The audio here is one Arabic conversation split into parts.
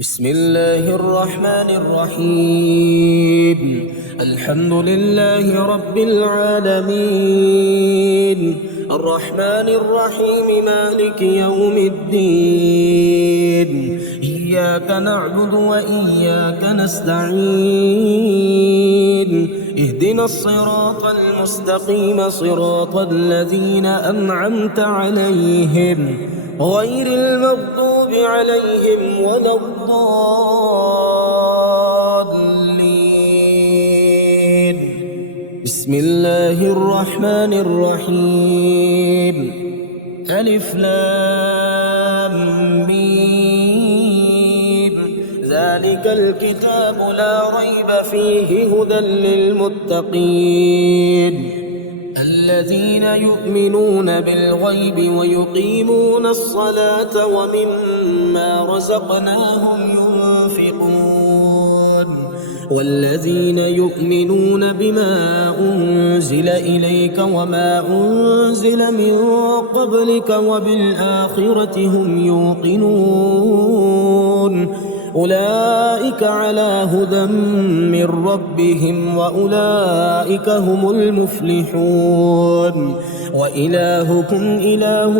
بسم الله الرحمن الرحيم. الحمد لله رب العالمين، الرحمن الرحيم، مالك يوم الدين. إياك نعبد وإياك نستعين. اهدنا الصراط المستقيم، صراط الذين أنعمت عليهم غير المغضوب عليهم ولا الضالين. بسم الله الرحمن الرحيم. ألف لام ميم. ذلك الكتاب لا ريب فيه هدى للمتقين الذين يؤمنون بالغيب ويقيمون الصلاة ومما رزقناهم ينفقون والذين يؤمنون بما أنزل إليك وما أنزل من قبلك وبالآخرة هم يوقنون أولئك على هدى من ربهم وأولئك هم المفلحون. وإلهكم إله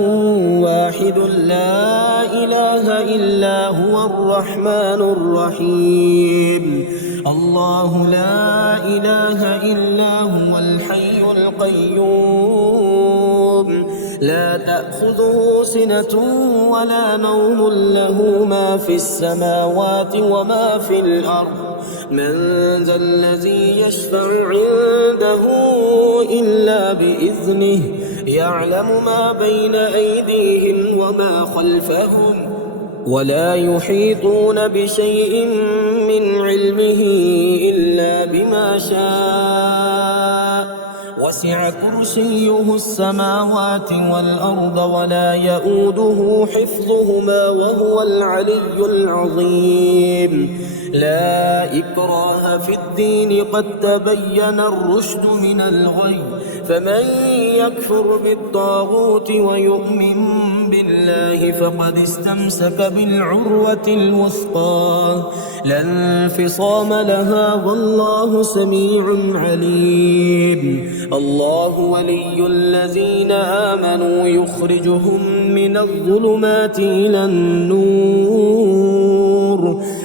واحد لا إله إلا هو الرحمن الرحيم. الله لا إله إلا هو الحي القيوم لا تأخذه سنة ولا نوم له ما في السماوات وما في الأرض. من ذا الذي يشفع عنده إلا بإذنه يعلم ما بين أيديهم وما خلفهم ولا يحيطون بشيء من علمه إلا بما شاء. وسع كرسيه السماوات والأرض ولا يؤوده حفظهما وهو العلي العظيم. لا إكراه في الدين قد تبين الرشد من الغي. فمن يكفر بالطاغوت ويؤمن بالله فقد استمسك بالعروة الوثقى لا انفصام لها والله سميع عليم. الله ولي الذين آمنوا يخرجهم من الظلمات إلى النور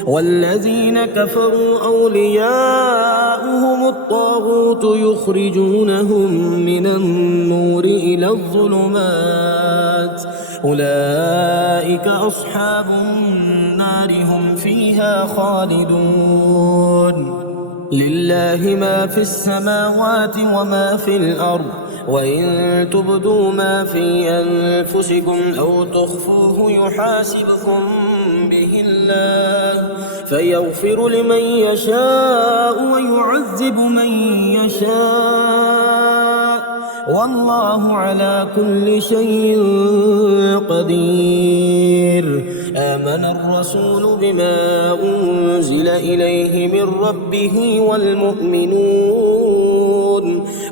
والذين كفروا أولياؤهم الطاغوت يخرجونهم من النور إلى الظلمات أولئك أصحاب النار هم فيها خالدون. لله ما في السماوات وما في الأرض وإن تبدوا ما في أنفسكم أو تخفوه يحاسبكم به الله فيغفر لمن يشاء ويعذب من يشاء والله على كل شيء قدير. آمن الرسول بما أنزل إليه من ربه والمؤمنون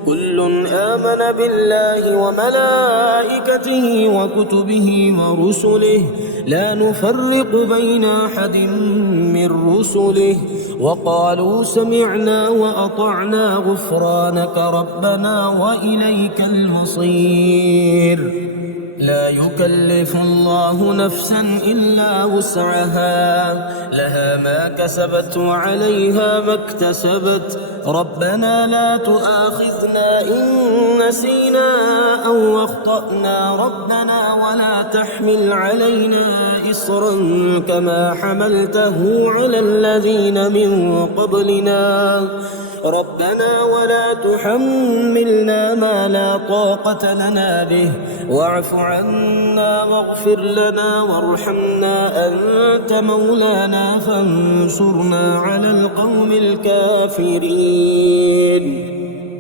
كل آمن بالله وملائكته وكتبه ورسله لا نفرق بين أحد من رسله وقالوا سمعنا وأطعنا غفرانك ربنا وإليك المصير. لا يكلف الله نفسا إلا وسعها لها ما كسبت وعليها ما اكتسبت ربنا لا تؤاخذنا إن نسينا أو أخطأنا ربنا ولا تحمل علينا إصرا كما حملته على الذين من قبلنا ربنا ولا تحملنا ما لا طاقة لنا به واعف عنا واغفر لنا وارحمنا أنت مولانا فانصرنا على القوم الكافرين.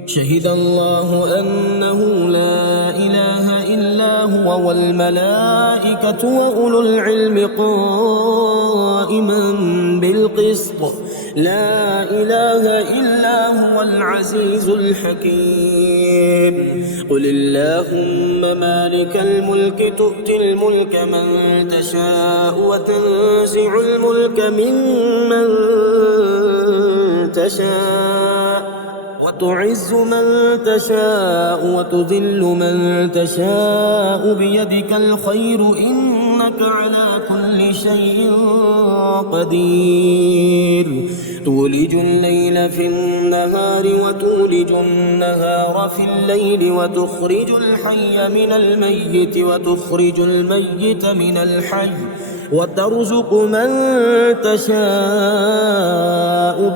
شهد الله أنه لا إله إلا هو والملائكة وأولو العلم قائما بالقسط لا إله إلا هو العزيز الحكيم. قل اللهم مالك الملك تؤتي الملك من تشاء وتنزع الملك ممن تشاء وتعز من تشاء وتذل من تشاء بيدك الخير إنك على كل شيء قدير. تولج الليل في النهار وتولج النهار في الليل وتخرج الحي من الميت وتخرج الميت من الحي وترزق من تشاء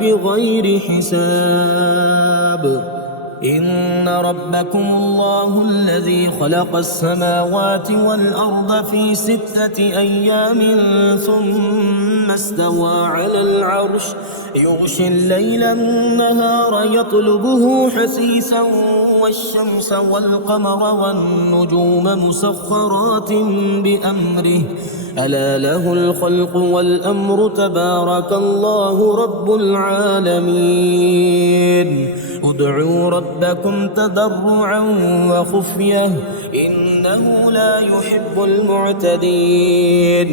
بغير حساب. إن ربكم الله الذي خلق السماوات والأرض في 6 أيام ثم استوى على العرش يغشي الليل النهار يطلبه حثيثا والشمس والقمر والنجوم مسخرات بأمره ألا له الخلق والأمر تبارك الله رب العالمين. ادعوا ربكم تضرعا وخفية إنه لا يحب المعتدين.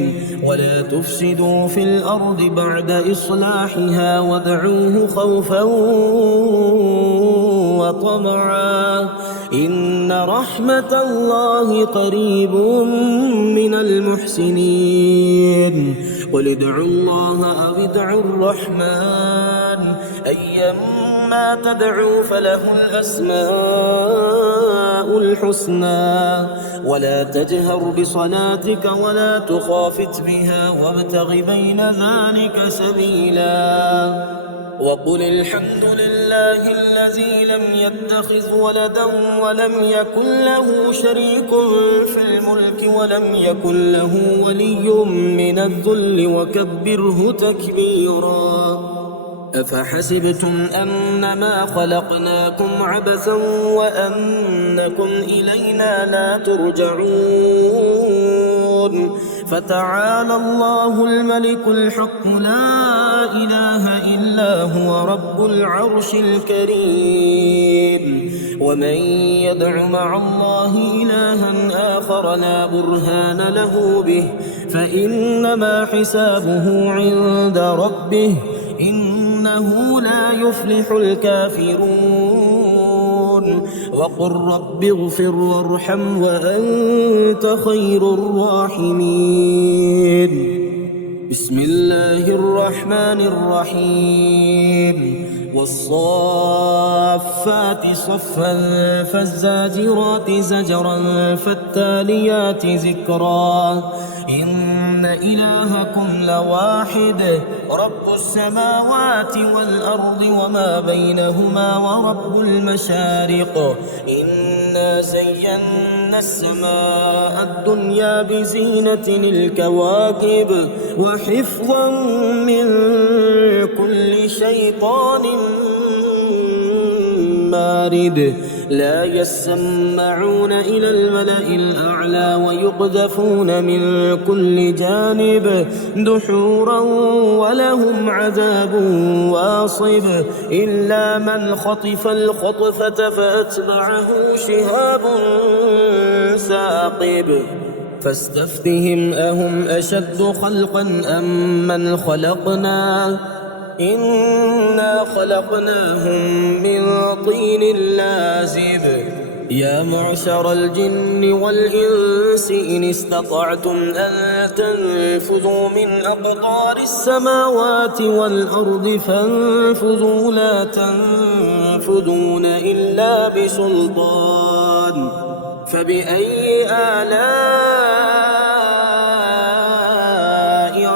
ولا تفسدوا في الأرض بعد إصلاحها وادعوه خوفا وطمعا إن رحمة الله قريب من المحسنين. قل ادعوا الله أو ادعوا الرحمن أيما تدعوا فله الأسماء الحسنى ولا تجهر بصلاتك ولا تخافت بها وابتغ بين ذلك سبيلا. وقل الحمد لله الذي لم يتخذ ولدا ولم يكن له شريك في الملك ولم يكن له ولي من الذل وكبره تكبيرا. أفحسبتم أنما خلقناكم عبثا وأنكم إلينا لا ترجعون. فتعالى الله الملك الحق لا إله إلا هو رب العرش الكريم. ومن يدع مع الله إلها آخر لا برهان له به فإنما حسابه عند ربه إنه لا يفلح الكافرون. وقل رب اغفر وارحم وأنت خير الراحمين. بسم الله الرحمن الرحيم. والصافات صفا فالزاجرات زجرا فالتاليات ذكرا. إن إلهكم لواحد رب السماوات والأرض وما بينهما ورب المشارق. إنا زينا السماء الدنيا بزينة الكواكب وحفظا من كل شيطان مارد. لا يسمعون إلى الملأ الأعلى ويقذفون من كل جانب دحورا ولهم عذاب واصب إلا من خطف الخطفة فأتبعه شهاب ثاقب. فاستفتهم أهم أشد خلقا أم من خلقنا إنا خلقناهم من طين لازب. يا معشر الجن والإنس إن استطعتم أن تنفذوا من أقطار السماوات والأرض فانفذوا لا تنفذون إلا بسلطان. فبأي آلاء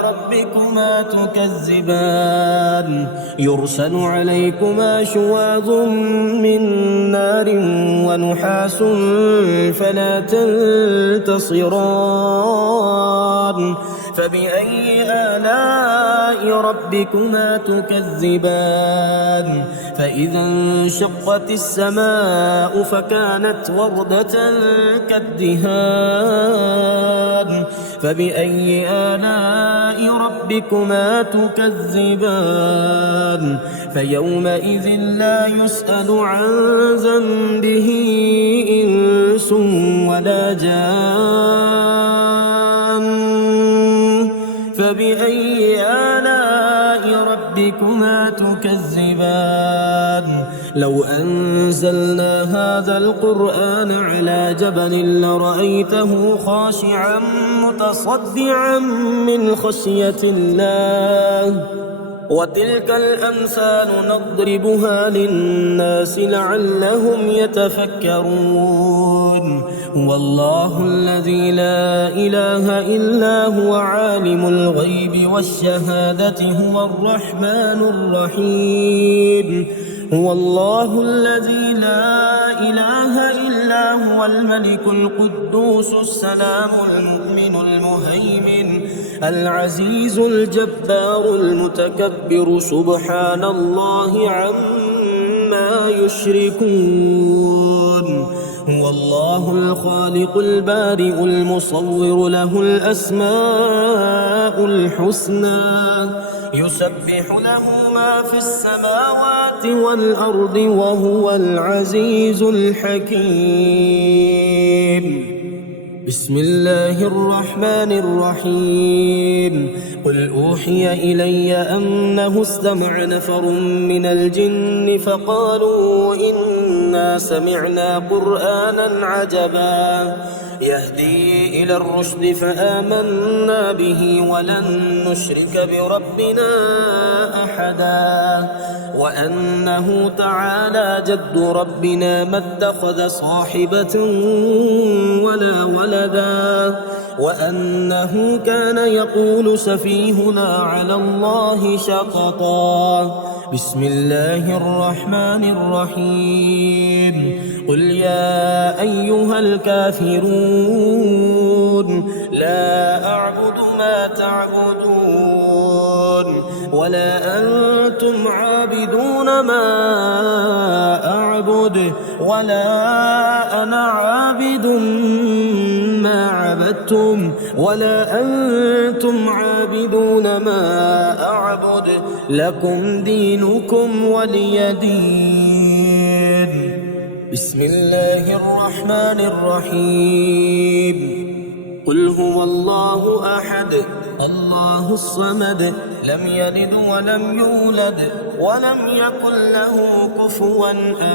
ربكما تكذبان. يرسل عليكما شواظ من نار ونحاس فلا تنتصران. فبأي آلاء ربكما تكذبان. فإذا انشقت السماء فكانت وردة كالدهان. فبأي آلاء ربكما تكذبان فيومئذ لا يسأل عن ذنبه إنس ولا جان فبأي آلاء ربكما تكذبان لو أنزلنا هذا القرآن على جبل لرأيته خاشعا متصدعا من خشية الله وتلك الأمثال نضربها للناس لعلهم يتفكرون هو الله الذي لا إله إلا هو عالم الغيب والشهادة هو الرحمن الرحيم هو الله الذي لا إله إلا هو الملك القدوس السلام المؤمن المهيمن العزيز الجبار المتكبر سبحان الله عما يشركون هو الله الخالق البارئ المصور له الأسماء الحسنى يسبح له ما في السماوات والأرض وهو العزيز الحكيم بسم الله الرحمن الرحيم قل أوحي إلي أنه استمع نفر من الجن فقالوا إنا سمعنا قرآنا عجبا يهدي إلى الرشد فآمنا به ولن نشرك بربنا أحدا وأنه تعالى جد ربنا ما اتخذ صاحبة ولا ولدا وأنه كان يقول سفيهنا على الله شططا بسم الله الرحمن الرحيم قل يا أيها الكافرون لا أعبد ما تعبدون ولا أنتم عابدون ما أعبد ولا أنا عابد ما عبدتم ولا أنتم عابدون ما أعبد لكم دينكم ولي دين بسم الله الرحمن الرحيم قل هو الله أحد الله الصمد لم يلد ولم يولد ولم يكن له كفوا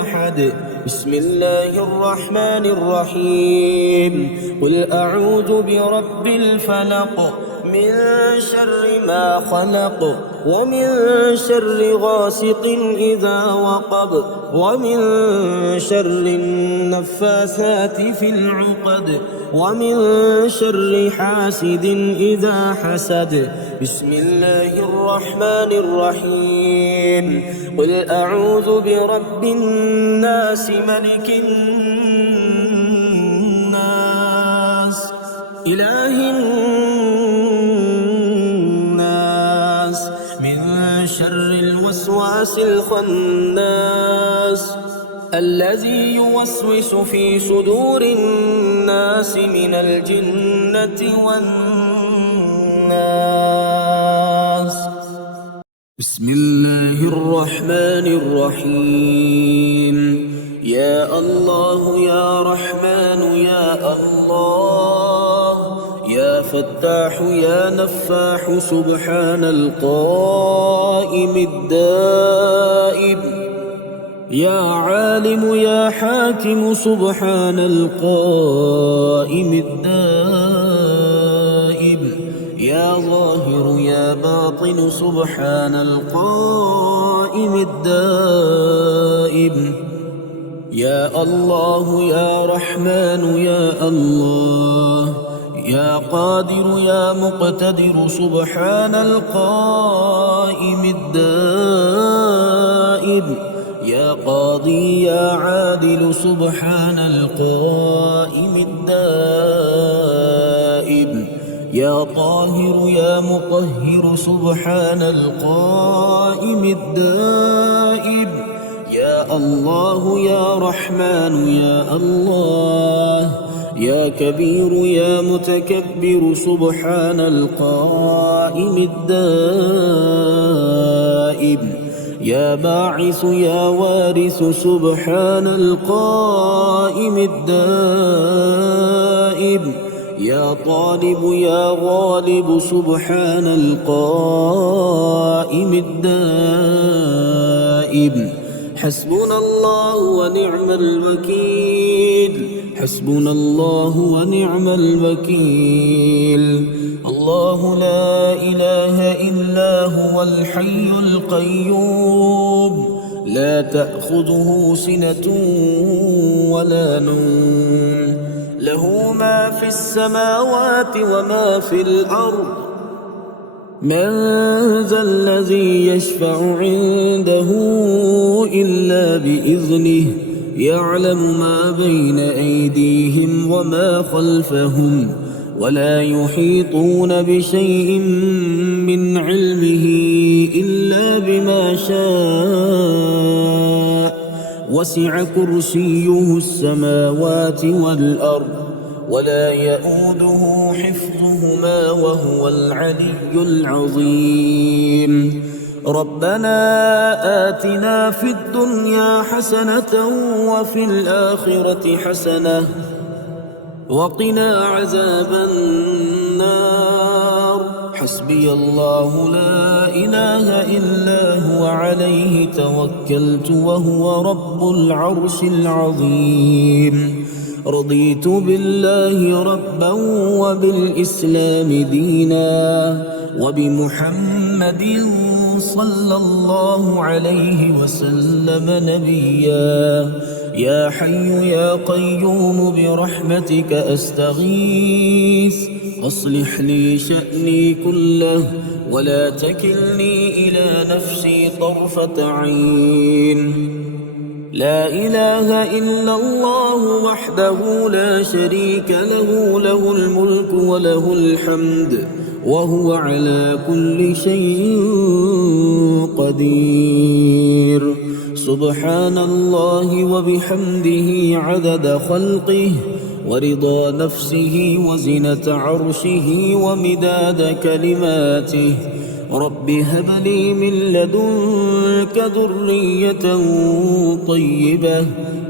أحد بسم الله الرحمن الرحيم قل أعوذ برب الفلق من شر ما خلق ومن شر غاسق إذا وقب ومن شر النفاثات في العقد ومن شر حاسد إذا حسد بسم الله الرحمن الرحيم قل أعوذ برب الناس ملك الناس إله الناس من شر الوسواس الخناس الذي يوسوس في صدور الناس من الجنة والناس بسم الله الرحمن الرحيم يا الله يا رحمن يا الله يا فتاح يا نفاح سبحان القائم الدائم يا عالم يا حاكم سبحان القائم الدائم يا ظاهر يا باطن سبحان القائم الدائم يا الله يا رحمن يا الله يا قادر يا مقتدر سبحان القائم الدائم يا قاضي يا عادل سبحان القائم الدائم يا طاهر يا مطهر سبحان القائم الدائم يا الله يا رحمن يا الله يا كبير يا متكبر سبحان القائم الدائم يا باعث يا وارث سبحان القائم الدائم يا طالب يا غالب سبحان القائم الدائم حسبنا الله ونعم الوكيل حسبنا الله ونعم الوكيل الله لا إله إلا هو الحي القيوم لا تأخذه سنة ولا نوم له ما في السماوات وما في الأرض من ذا الذي يشفع عنده إلا بإذنه يعلم ما بين أيديهم وما خلفهم ولا يحيطون بشيء من علمه إلا بما شاء وسع كرسيه السماوات والأرض ولا يؤوده حفظهما وهو العلي العظيم ربنا آتنا في الدنيا حسنة وفي الآخرة حسنة وقنا عذاب النار حسبي الله لا إله إلا هو عليه توكلت وهو رب العرش العظيم رضيت بالله ربا وبالإسلام دينا وبمحمد صلى الله عليه وسلم نبيا يا حي يا قيوم برحمتك أستغيث أصلح لي شأني كله ولا تكلني إلى نفسي طرفة عين لا إله إلا الله وحده لا شريك له له الملك وله الحمد وهو على كل شيء قدير سبحان الله وبحمده عدد خلقه ورضا نفسه وزنة عرشه ومداد كلماته رب هب لي من لدنك ذرية طيبة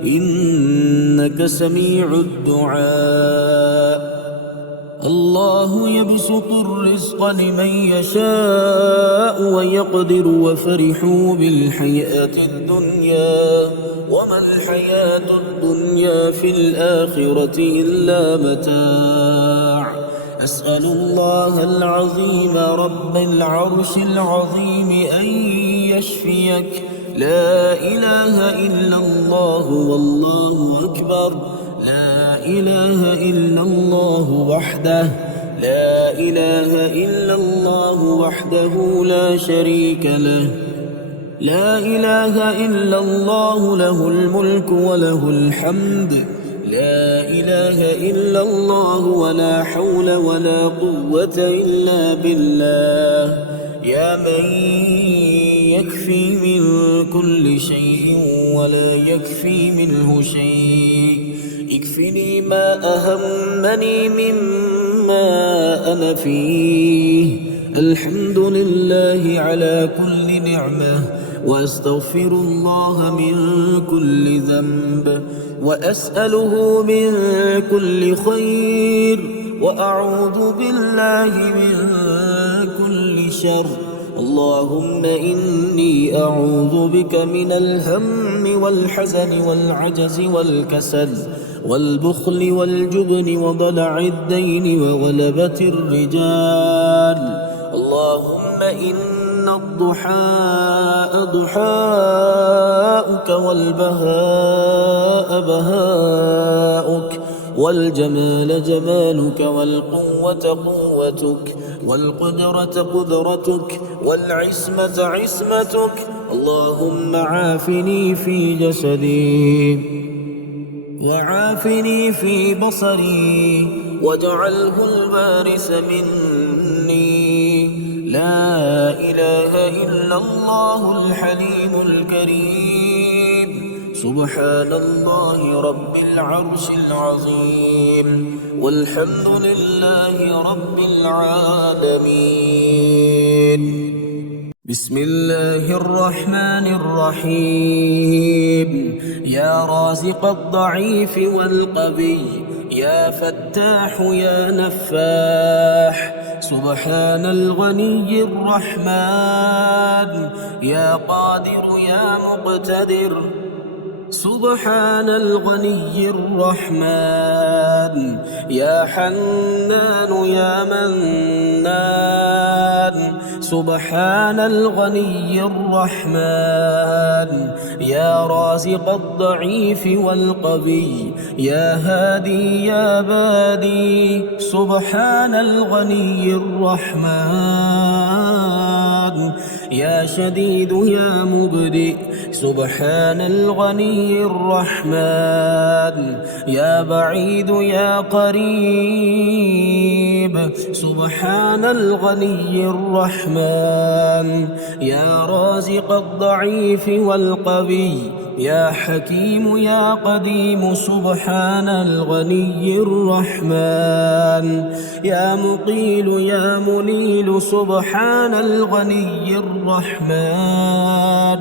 إنك سميع الدعاء الله يبسط الرزق لمن يشاء ويقدر وفرحوا بالحياة الدنيا وما الحياة الدنيا في الآخرة إلا متاع أسأل الله العظيم رب العرش العظيم أن يشفيك لا إله إلا الله والله أكبر لا إله إلا الله وحده لا إله إلا الله وحده لا شريك له لا إله إلا الله له الملك وله الحمد لا إله إلا الله ولا حول ولا قوة إلا بالله يا من يكفي من كل شيء ولا يكفي منه شيء اكفني ما أهمني مما أنا فيه الحمد لله على كل نعمة وأستغفر الله من كل ذنب وأسأله من كل خير وأعوذ بالله من كل شر اللهم إني أعوذ بك من الهم والحزن والعجز والكسل والبخل والجبن وضلع الدين وغلبة الرجال اللهم إن الضحاء ضحاؤك والبهاء بهاؤك والجمال جمالك والقوة قوتك والقدرة قدرتك والعصمة عصمتك اللهم عافني في جسدي وعافني في بصري واجعله الوارث مني لا إله إلا الله الحليم الكريم سبحان الله رب العرش العظيم والحمد لله رب العالمين. بسم الله الرحمن الرحيم. يا رازق الضعيف والقوي يا فتاح يا نفاح سبحان الغني الرحمن يا قادر يا مقتدر سبحان الغني الرحمن يا حنان يا منان سبحان الغني الرحمن يا رازق الضعيف والقوي يا هادي يا بادي سبحان الغني الرحمن يا شديد يا مبدئ سبحان الغني الرحمن يا بعيد يا قريب سبحان الغني الرحمن يا رازق الضعيف والقوي يا حكيم يا قديم سبحان الغني الرحمن يا مقيل يا منيل سبحان الغني الرحمن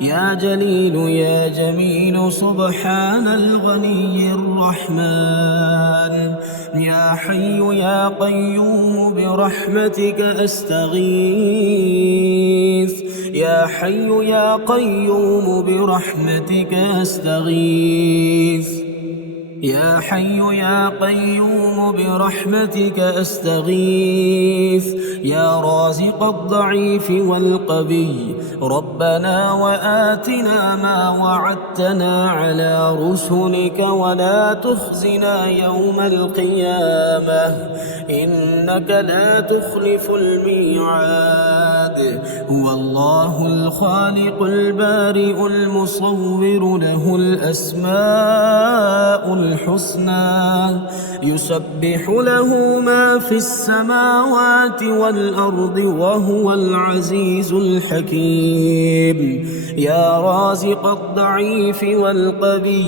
يا جليل يا جميل سبحان الغني الرحمن يا حي يا قيوم برحمتك أستغيث يا حي يا قيوم برحمتك أستغيث يا حي يا قيوم برحمتك أستغيث يا رازق الضعيف والقوي ربنا وآتنا ما وعدتنا على رسلك ولا تخزنا يوم القيامة إنك لا تخلف الميعاد هو الله الخالق البارئ المصور له الأسماء الحسنى يسبح له ما في السماوات والأرض وهو العزيز الحكيم يا رازق الضعيف والقوي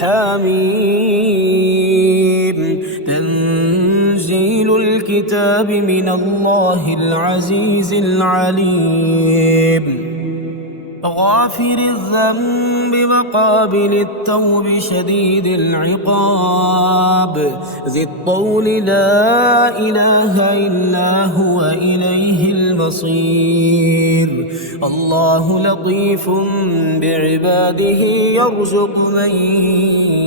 حميم تنزيل الكتاب من الله العزيز العليم غافر الذنب وقابل التوب شديد العقاب ذي الطول لا إله إلا هو إليه المصير الله لطيف بعباده يرزق من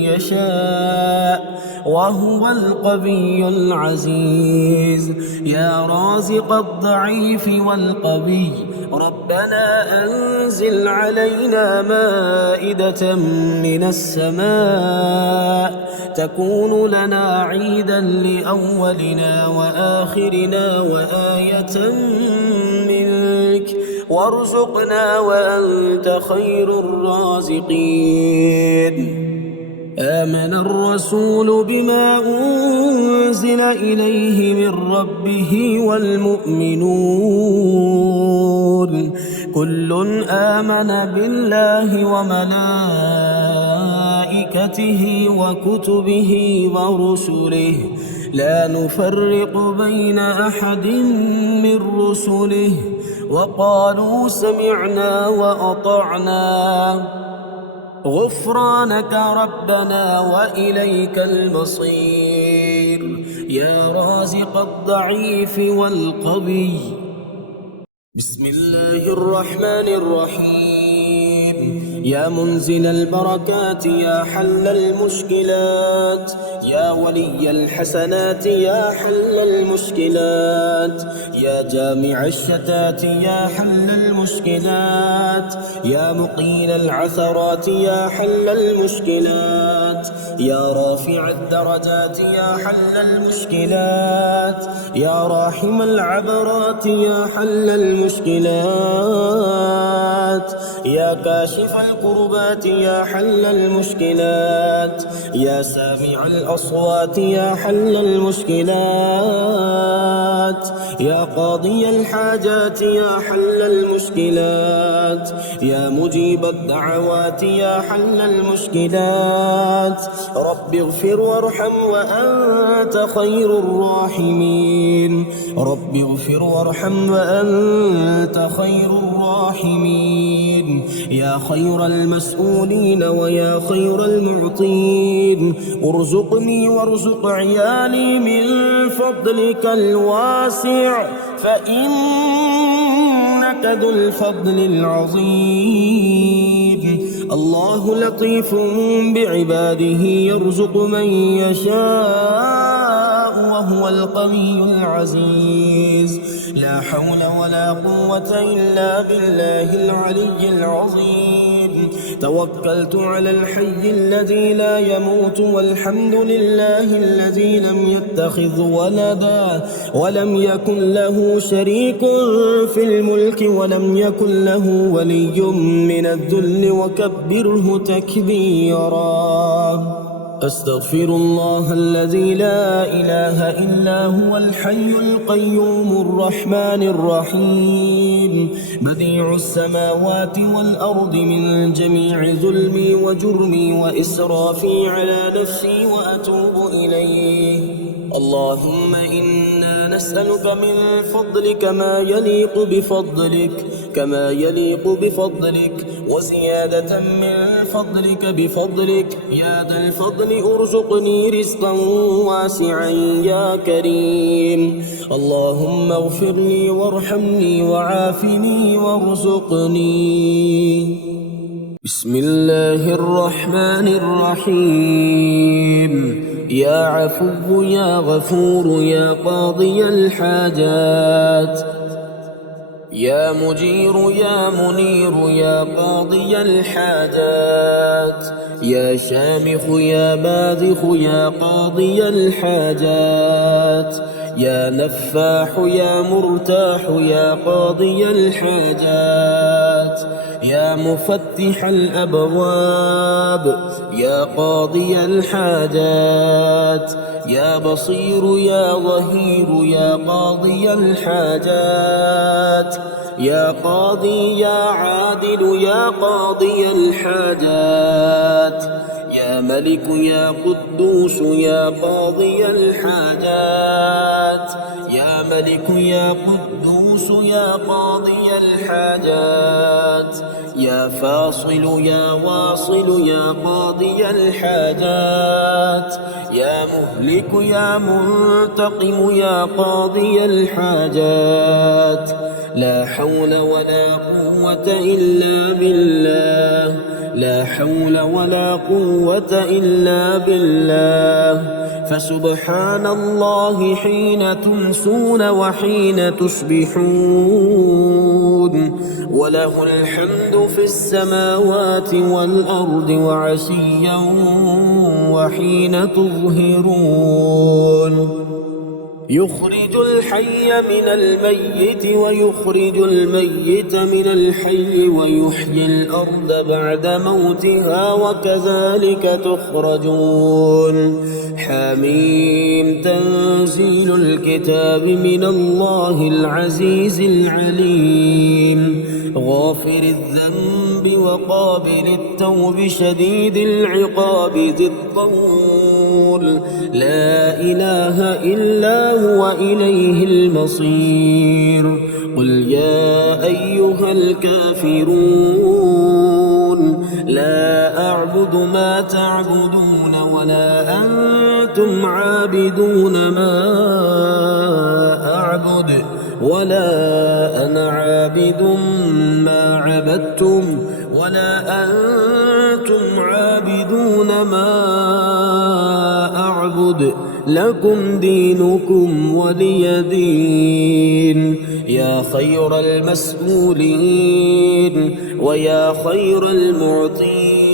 يشاء وهو القوي العزيز يا رازق الضعيف والقوي ربنا أنزل علينا مائدة من السماء تكون لنا عيدا لأولنا وآخرنا وآية منك وارزقنا وأنت خير الرازقين آمن الرسول بما أنزل إليه من ربه والمؤمنون كل آمن بالله وملائكته وكتبه ورسله لا نفرق بين أحد من رسله وقالوا سمعنا وأطعنا غفرانك ربنا وإليك المصير يا رازق الضعيف والقوي بسم الله الرحمن الرحيم يا منزل البركات يا حل المشكلات يا ولي الحسنات يا حل المشكلات يا جامع الشتات يا حل المشكلات يا مقيل العثرات يا حل المشكلات يا رافع الدرجات يا حل المشكلات يا راحم العبرات يا حل المشكلات يا كاشف الكربات يا حل المشكلات يا سامع الأصوات يا حل المشكلات يا قاضي الحاجات يا حل المشكلات يا مجيب الدعوات يا حل المشكلات رب اغفر وارحم وأنت خير الراحمين رب اغفر وارحم وأنت خير الراحمين يا خير المسؤولين ويا خير المعطين ارزقني وارزق عيالي من فضلك الواسع فإنك ذو الفضل العظيم الله لطيف بعباده يرزق من يشاء وهو القوي العزيز لا حول ولا قوة إلا بالله العلي العظيم توكلت على الحي الذي لا يموت والحمد لله الذي لم يتخذ ولدا ولم يكن له شريك في الملك ولم يكن له ولي من الذل وكبره تكبيرا أستغفر الله الذي لا إله إلا هو الحي القيوم الرحمن الرحيم بديع السماوات والأرض من جميع ظلمي وجرمي وإسرافي على نفسي وأتوب إليه اللهم إنا نسألك من فضلك ما يليق بفضلك وزيادة من فضلك بفضلك يا ذا الفضل ارزقني رزقا واسعا يا كريم اللهم اغفر لي وارحمني وعافني وارزقني بسم الله الرحمن الرحيم يا عفو يا غفور يا قاضي الحاجات يا مجير يا منير يا قاضي الحاجات يا شامخ يا باذخ يا قاضي الحاجات يا نفاح يا مرتاح يا قاضي الحاجات يا مفتح الأبواب يا قاضي الحاجات يا بصير يا ظهير يا قاضي الحاجات يا قاضي يا عادل يا قاضي الحاجات يا ملك يا قدوس يا قاضي الحاجات يا ملك يا قدوس يا قاضي الحاجات يا فاصل يا واصل يا قاضي الحاجات يا مهلك يا منتقم يا قاضي الحاجات لا حول ولا قوة إلا بالله لا حول ولا قوة إلا بالله فسبحان الله حين تمسون وحين تصبحون وله الحمد في السماوات والأرض وعشيا وحين تظهرون يخرج الحي من الميت ويخرج الميت من الحي ويحيي الأرض بعد موتها وكذلك تخرجون حميم تنزيل الكتاب من الله العزيز العليم غافر الذنب وقابل التوب شديد العقاب ذي الطول لا إله إلا هو إليه المصير قل يا أيها الكافرون لا أعبد ما تعبدون ولا أنتم عابدون ما أعبد ولا أنا عابد ما عبدتم ولا أنتم عابدون ما أعبد لكم دينكم ولي دين يا خير المسؤولين ويا خير المعطين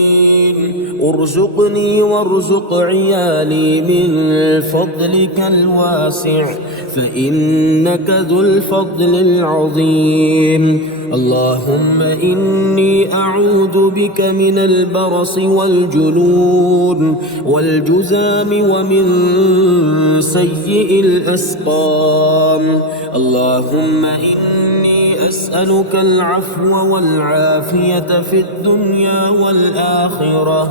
ارزقني وارزق عيالي من فضلك الواسع فإنك ذو الفضل العظيم. اللهم إني أعوذ بك من البرص والجنون والجذام ومن سيء الأسقام. اللهم إني أسألك العفو والعافية في الدنيا والآخرة.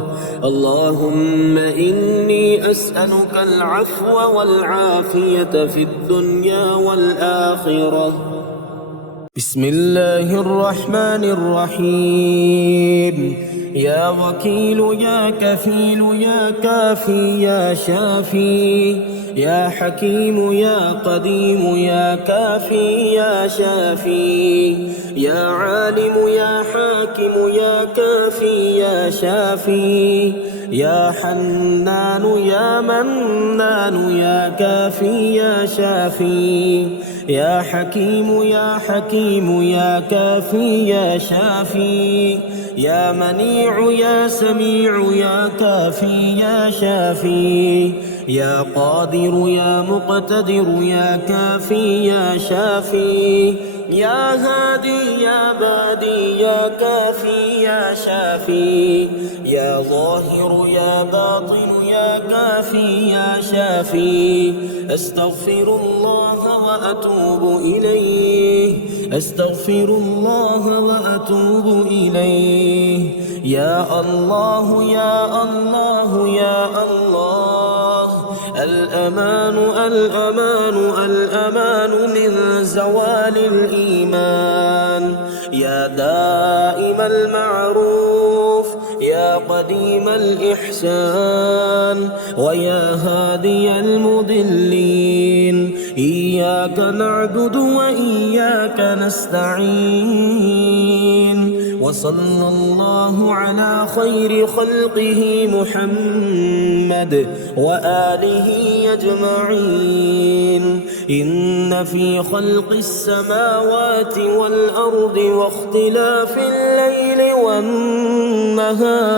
اللهم إني أسألك العفو والعافية في الدنيا والآخرة. بسم الله الرحمن الرحيم. يا وكيل يا كفيل يا كافي يا شافي، يا حكيم يا قديم يا كافي يا شافي، يا عالم يا حاكم يا كافي يا شافي، يا حنان يا منان يا كافي يا شافي، يا حكيم يا حكيم يا كافي يا شافي، يا منيع يا سميع يا كافي يا شافي، يا قادر يا مقتدر يا كافي يا شافي، يا هادي يا بادي يا كافي يا شافي، يا ظاهر يا باطن يا كافي يا شافي. أستغفر الله وأتوب إليه، أستغفر الله وأتوب إليه. يا الله يا الله يا الله، الأمان الأمان الأمان من زوال الإيمان. يا دائم المعروف يا قديم الإحسان، ويا هادي المضلين. إياك نعبد وإياك نستعين. وصلى الله على خير خلقه محمد وآله أجمعين. إن في خلق السماوات والأرض واختلاف الليل والنهار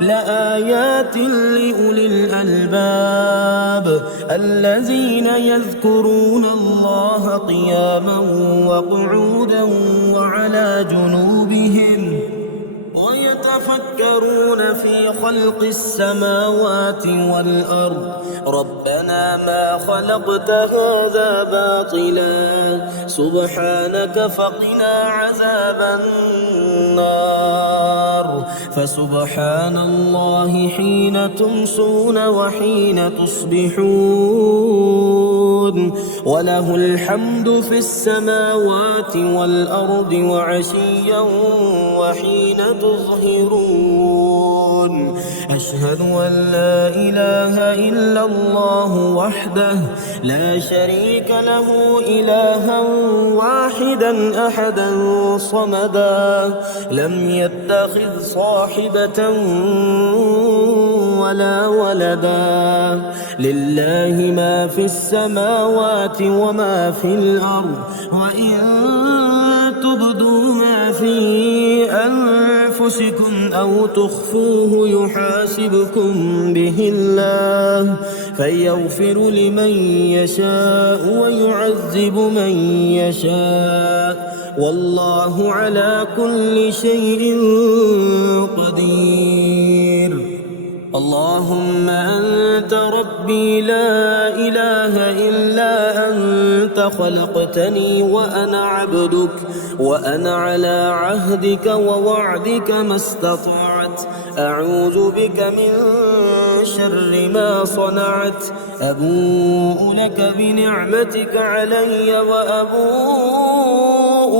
لآيات لأولي الألباب الذين يذكرون الله قياما وقعودا وعلى جنوبهم ويتفكرون في خلق السماوات والأرض. ربنا ما خلقت هذا باطلا سبحانك فقنا عذاب النار. فسبحان الله حين تمسون وحين تصبحون، وله الحمد في السماوات والأرض وعشيا وحين تظهرون. أشهد أن لا إله إلا الله وحده لا شريك له إلها واحدا أحدا صمدا، لم يتخذ صاحبة ولا ولدا. لله ما في السماوات وما في الأرض، وإن تبدوا ما في أنفسكم أو تخفوه يحاسبكم به الله، فيغفر لمن يشاء ويعذب من يشاء، والله على كل شيء قدير. اللهم أنت ربي لا إله إلا أنت، خلقتني وأنا عبدك، وأنا على عهدك ووعدك ما استطعت. أعوذ بك من شر ما صنعت. أبوء لك بنعمتك علي وأبوء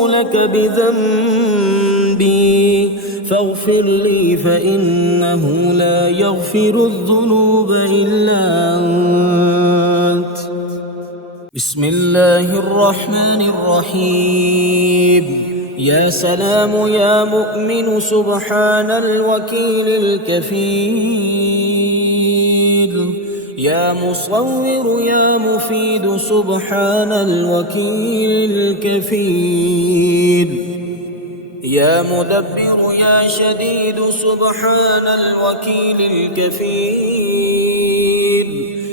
لك بذنبي، فاغفر لي فإنه لا يغفر الذنوب إلا أنت. بسم الله الرحمن الرحيم. يا سلام يا مؤمن سبحان الوكيل الكفيل، يا مصور يا مفيد سبحان الوكيل الكفيل، يا مدبر يا شديد سبحان الوكيل الكفيل،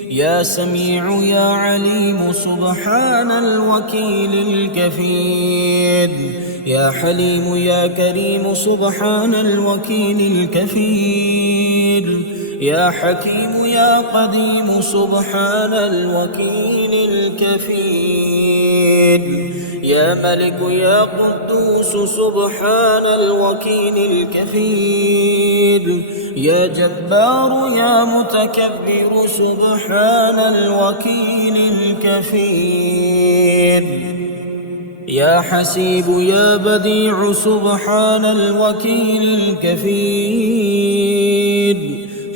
يا سميع يا عليم سبحان الوكيل الكفيل. يا حليم يا كريم سبحان الوكيل الكفيل. يا حكيم يا قديم سبحان الوكيل الكفيل. يا ملك يا قدوس سبحان الوكيل الكفيل. يا جبار يا متكبر سبحان الوكيل الكفيل. يا حسيب يا بديع سبحان الوكيل الكفيل.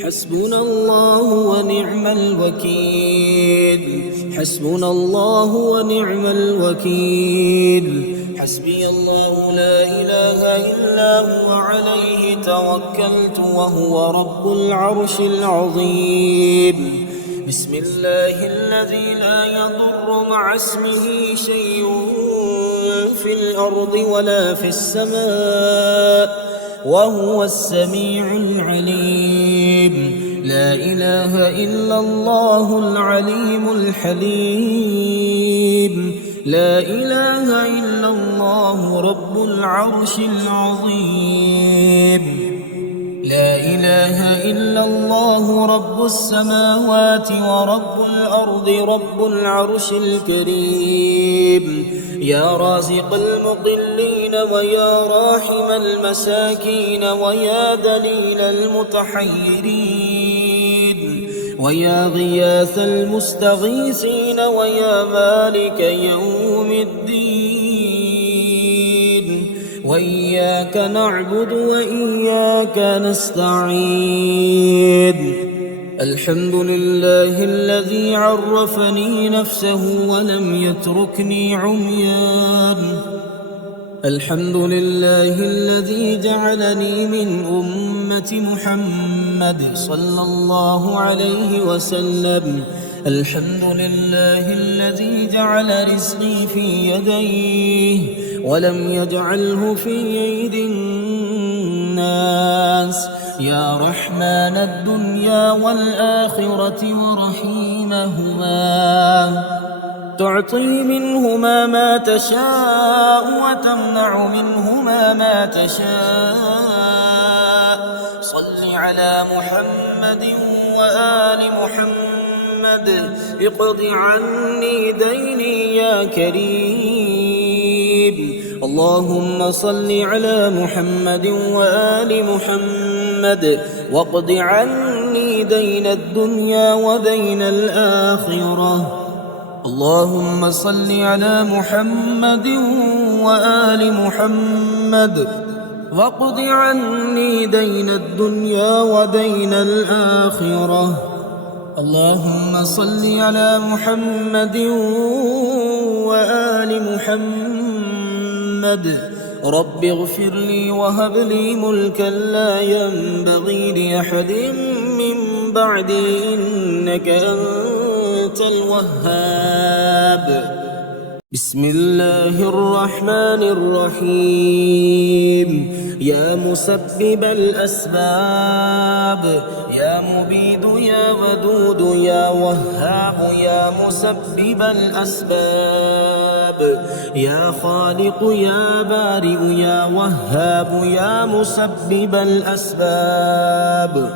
حسبنا الله ونعم الوكيل. حسبنا الله ونعم الوكيل. حسبي الله لا إله إلا هو عليه توكلت وهو رب العرش العظيم. بسم الله الذي لا يضر مع اسمه شيء في الأرض ولا في السماء وهو السميع العليم. لا إله إلا الله العليم الحليم. لا إله إلا الله رب العرش العظيم. لا إله إلا الله رب السماوات ورب الأرض رب العرش الكريم. يا رازق المضلين ويا راحم المساكين ويا دليل المتحيرين ويا غياث المستغيثين ويا مالك يوم الدين. وإياك نعبد وإياك نستعين. الحمد لله الذي عرفني نفسه ولم يتركني عميان. الحمد لله الذي جعلني من أمة محمد صلى الله عليه وسلم. الحمد لله الذي جعل رزقي في يديه ولم يجعله في أيدي الناس. يا رحمن الدنيا والآخرة ورحيمهما تعطي منهما ما تشاء وتمنع منهما ما تشاء. صل على محمد وآل محمد. اقض عني ديني يا كريم. اللهم صل على محمد وآل محمد واقض عني دين الدنيا ودين الآخرة. اللهم صل على محمد وآل محمد واقض عني دين الدنيا ودين الآخرة. اللهم صل على محمد وآل محمد. رب اغفر لي وهب لي ملكا لا ينبغي لأحد من بعدي إنك أنت الوهاب. بسم الله الرحمن الرحيم. يا مسبب الأسباب يا مبيد يا ودود يا وهاب. يا مسبب الأسباب يا خالق يا بارئ يا وهاب. يا مسبب الأسباب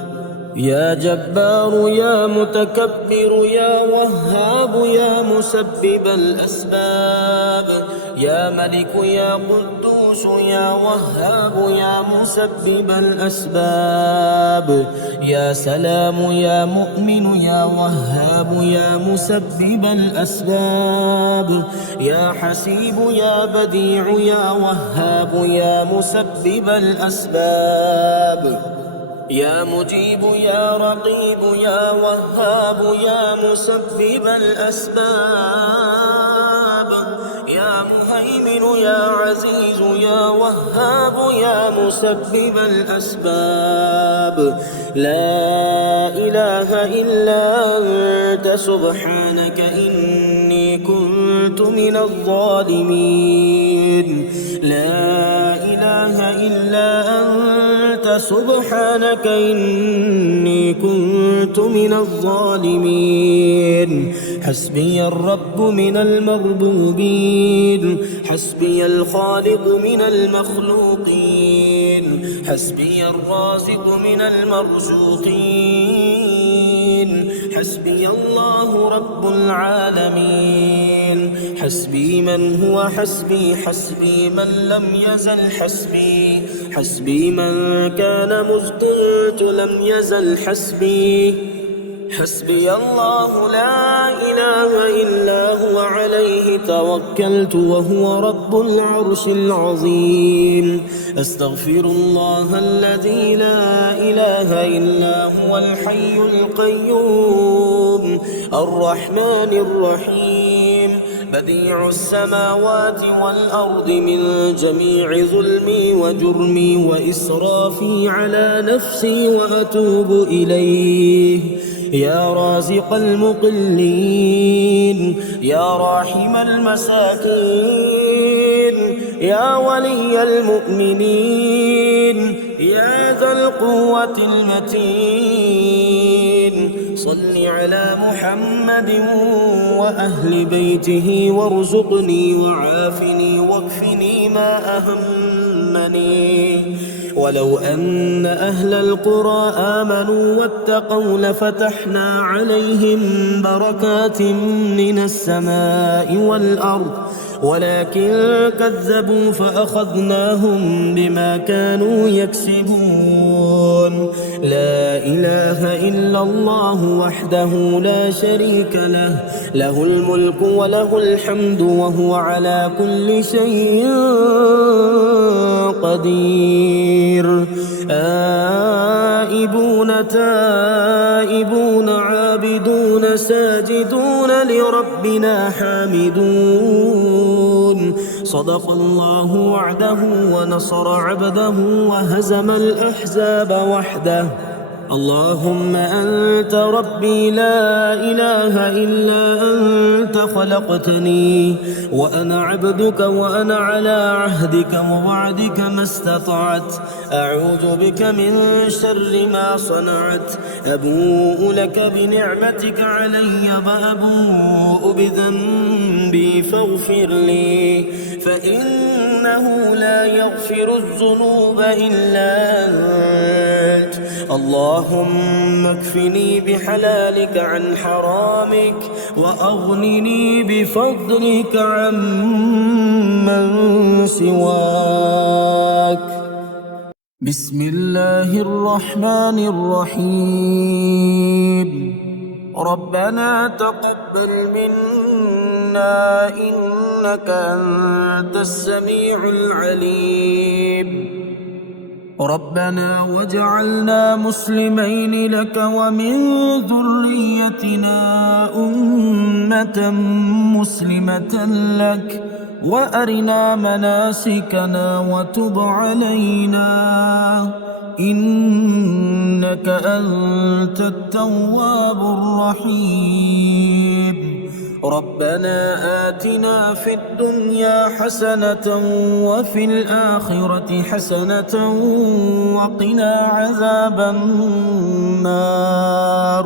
يا جبار يا متكبر يا وهاب. يا مسبب الأسباب يا ملك يا قدوس يا وهاب. يا مسبب الأسباب يا سلام يا مؤمن يا وهاب. يا مسبب الأسباب يا حسيب يا بديع يا وهاب. يا مسبب الأسباب يا مجيب يا رقيب يا وهاب. يا مسبب الأسباب يا مهيمن يا عزيز يا وهاب. يا مسبب الأسباب لا إله إلا أنت سبحانك إني كنت من الظالمين. لا إله إلا أنت سبحانك إني كنت من الظالمين. حسبي الرب من المربوبين، حسبي الخالق من المخلوقين، حسبي الرازق من المرزوقين، حسبي الله رب العالمين. حسبي من هو حسبي، حسبي من لم يزل حسبي، حسبي من كان مذ كنت لم يزل حسبي. حسبي الله لا إله إلا هو عليه توكلت وهو رب العرش العظيم. أستغفر الله الذي لا إله إلا هو الحي القيوم الرحمن الرحيم، بديع السماوات والأرض من جميع ظلمي وجرمي وإسرافي على نفسي وأتوب إليه. يا رازق المقلين، يا راحم المساكين، يا ولي المؤمنين، يا ذا القوة المتين، صل على محمد وأهل بيته وارزقني وعافني واكفني ما أهمني. ولو أن أهل القرى آمنوا واتقوا لفتحنا عليهم بركات من السماء والأرض، ولكن كذبوا فأخذناهم بما كانوا يكسبون. لا إله إلا الله وحده لا شريك له، له الملك وله الحمد وهو على كل شيء قدير. آئبون تائبون عابدون ساجدون لربنا حامدون. صدق الله وعده ونصر عبده وهزم الأحزاب وحده. اللهم أنت ربي لا إله إلا أنت، خلقتني وأنا عبدك وأنا على عهدك ووعدك ما استطعت. أعوذ بك من شر ما صنعت. أبوء لك بنعمتك علي وأبوء بذنبي فاغفر لي، فإنه لا يغفر الذنوب إلا أنت. اللهم اكفني بحلالك عن حرامك وأغنني بفضلك عمن سواك. بسم الله الرحمن الرحيم. ربنا تقبل منا إنك أنت السميع العليم. ربنا واجعلنا مسلمين لك ومن ذريتنا أمة مسلمة لك، وأرنا مناسكنا وتب علينا إنك أنت التواب الرحيم. ربنا آتنا في الدنيا حسنة وفي الآخرة حسنة وقنا عذاب النار.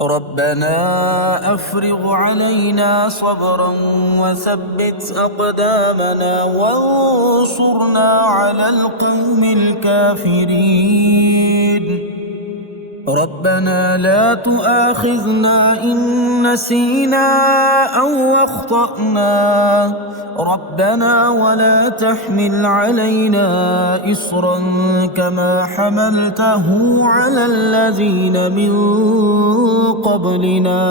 ربنا أفرغ علينا صبرا وثبت أقدامنا وانصرنا على القوم الكافرين. ربنا لا تؤاخذنا إن نسينا أو أخطأنا. ربنا ولا تحمل علينا إصرا كما حملته على الذين من قبلنا.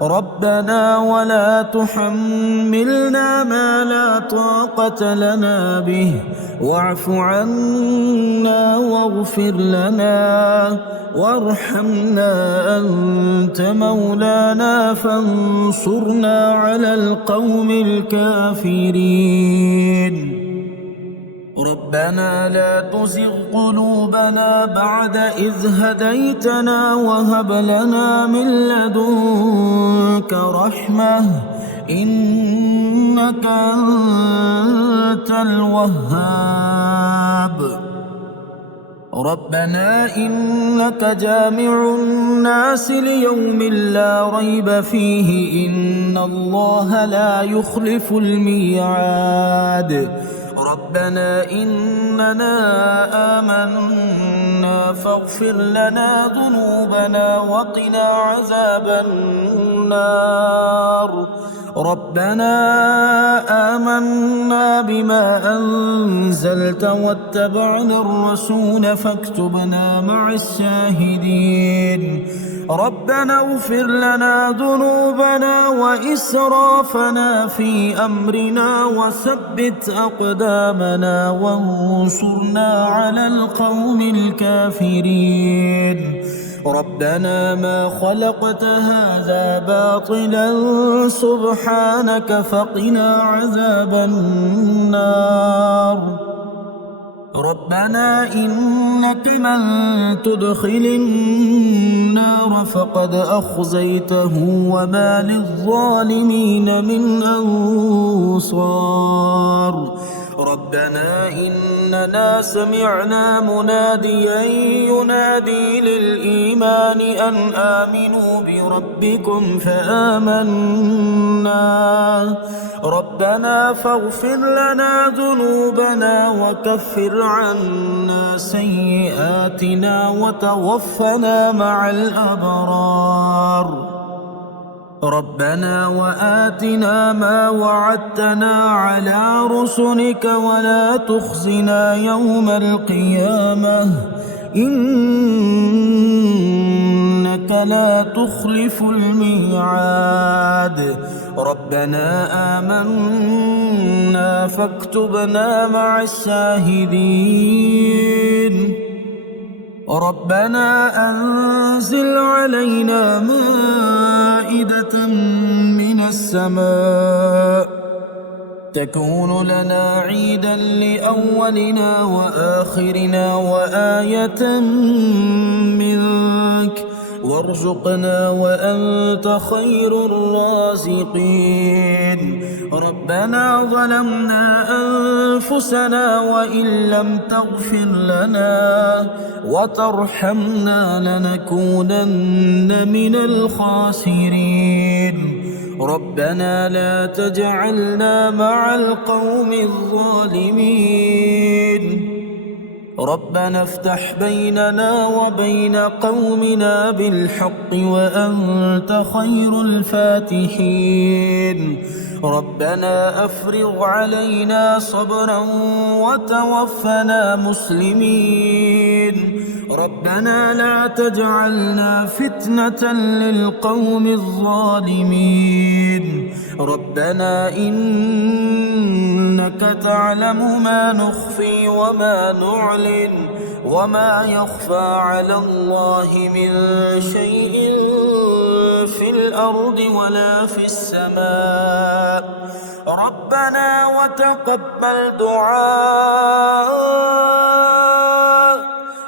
ربنا ولا تحملنا ما لا طاقة لنا به، واعف عنا واغفر لنا وارحمنا أنت مولانا فانصرنا على القوم الكافرين. ربنا لا تزغ قلوبنا بعد إذ هديتنا وهب لنا من لدنك رحمة إنك أنت الوهاب. ربنا إنك جامع الناس ليوم لا ريب فيه إن الله لا يخلف الميعاد ربنا إننا آمنا فاغفر لنا ذنوبنا وقنا عذاب النار ربنا آمنا بما أنزلت واتبعنا الرسول فاكتبنا مع الشاهدين ربنا اغفر لنا ذنوبنا وإسرافنا في أمرنا وثبت أقدامنا وانصرنا على القوم الكافرين ربنا ما خلقت هذا باطلا سبحانك فقنا عذاب النار ربنا إنك من تدخل النار فقد أخزيته وما للظالمين من أنصار ربنا إننا سمعنا مناديا ينادي للإيمان أن آمنوا بربكم فآمنا ربنا فاغفر لنا ذنوبنا وكفر عنا سيئاتنا وتوفنا مع الأبرار ربنا وآتنا ما وعدتنا على رسلك ولا تخزنا يوم القيامة إنك لا تخلف الميعاد ربنا آمنا فاكتبنا مع الشاهدين ربنا أنزل علينا مائدة من السماء تكون لنا عيدا لأولنا وآخرنا وآية منك وارزقنا وأنت خير الرازقين ربنا ظلمنا أنفسنا وإن لم تغفر لنا وترحمنا لنكونن من الخاسرين ربنا لا تجعلنا مع القوم الظالمين ربنا افتح بيننا وبين قومنا بالحق وأنت خير الفاتحين ربنا أفرغ علينا صبرا وتوفنا مسلمين ربنا لا تجعلنا فتنة للقوم الظالمين ربنا إنك تعلم ما نخفي وما نعلن وما يخفى على الله من شيء في الأرض ولا في السماء ربنا وتقبل دعاء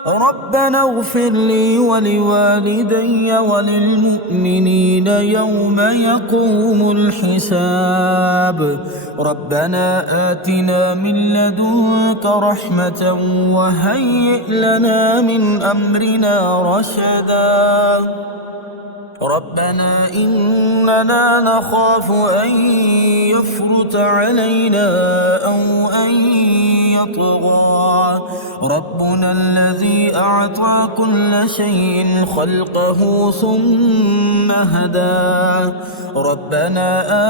ربنا اغفر لي ولوالدي وللمؤمنين يوم يقوم الحساب ربنا آتنا من لدنك رحمة وهيئ لنا من أمرنا رشدا ربنا إننا نخاف أن يفرط علينا أو أن يطغى ربنا الذي أعطى كل شيء خلقه ثم هدى ربنا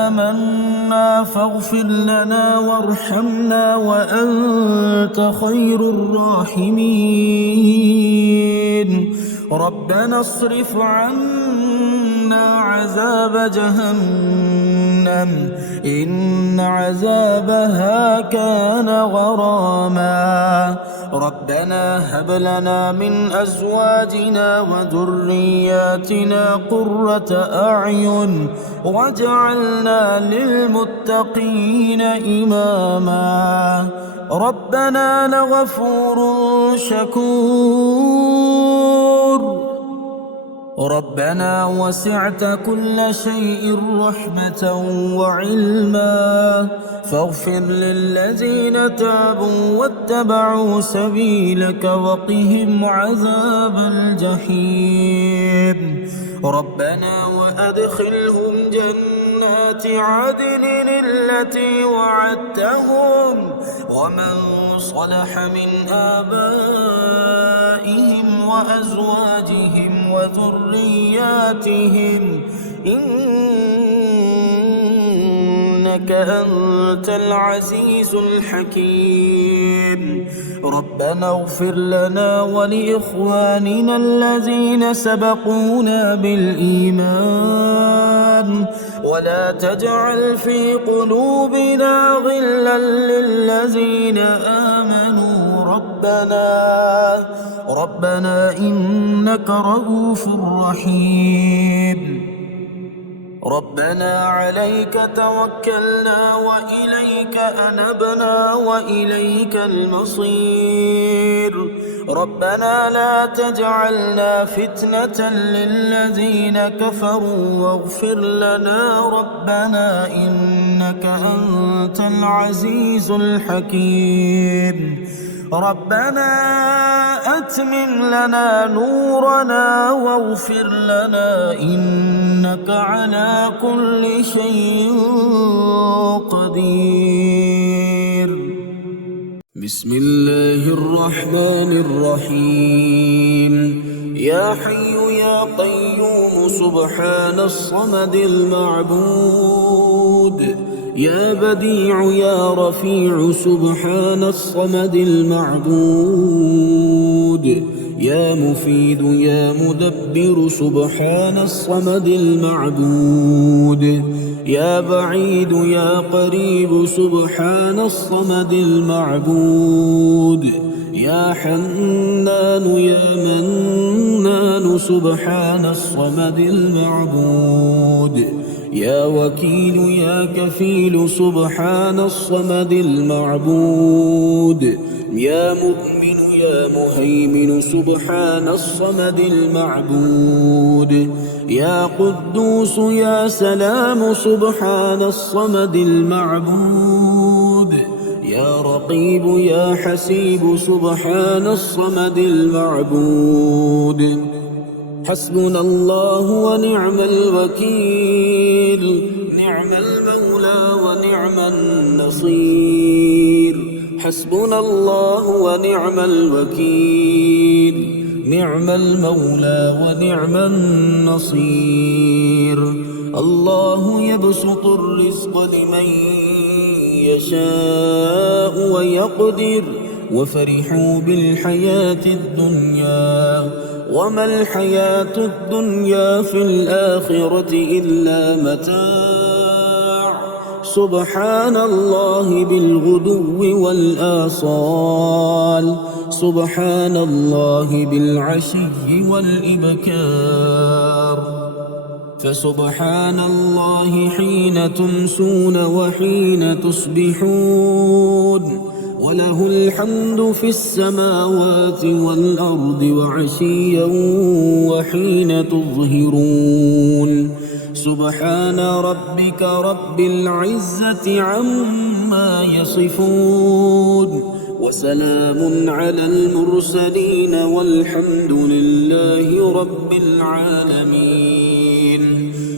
آمنا فاغفر لنا وارحمنا وأنت خير الراحمين ربنا اصرف عنا عذاب جهنم إن عذابها كان غراما ربنا هب لنا من أزواجنا وذرياتنا قرة أعين واجعلنا للمتقين إماما ربنا لغفور شكور ربنا وسعت كل شيء رحمة وعلما فاغفر للذين تابوا واتبعوا سبيلك وقهم عذاب الجحيم ربنا وأدخلهم جنات عدن التي وعدتهم ومن صلح من آبائهم وأزواجهم وذرياتهم إنك أنت العزيز الحكيم ربنا اغفر لنا ولإخواننا الذين سبقونا بالإيمان ولا تجعل في قلوبنا غلا للذين آمنوا ربنا إنك رؤوف رحيم ربنا عليك توكلنا وإليك أنبنا وإليك المصير ربنا لا تجعلنا فتنة للذين كفروا واغفر لنا ربنا إنك أنت العزيز الحكيم ربنا أتمم لنا نورنا واغفر لنا إنك على كل شيء قدير بسم الله الرحمن الرحيم يا حي يا قيوم سبحان الصمد المعبود يا بديع يا رفيع سبحان الصمد المعبود يا مفيد يا مدبر سبحان الصمد المعبود يا بعيد يا قريب سبحان الصمد المعبود يا حنان يا منان سبحان الصمد المعبود يا وكيل يا كفيل سبحان الصمد المعبود يا مؤمن يا مهيمن سبحان الصمد المعبود يا قدوس يا سلام سبحان الصمد المعبود يا رقيب يا حسيب سبحان الصمد المعبود حسبنا الله ونعم الوكيل نعم المولى ونعم النصير حسبنا الله ونعم الوكيل نعم المولى ونعم النصير الله يبسط الرزق لمن يشاء ويقدر وفرحوا بالحياة الدنيا وما الحياة الدنيا في الآخرة إلا متاع سبحان الله بالغدو والآصال سبحان الله بالعشي والإبكار فسبحان الله حين تمسون وحين تصبحون وله الحمد في السماوات والأرض وعشيا وحين تظهرون سبحان ربك رب العزة عما يصفون وسلام على المرسلين والحمد لله رب العالمين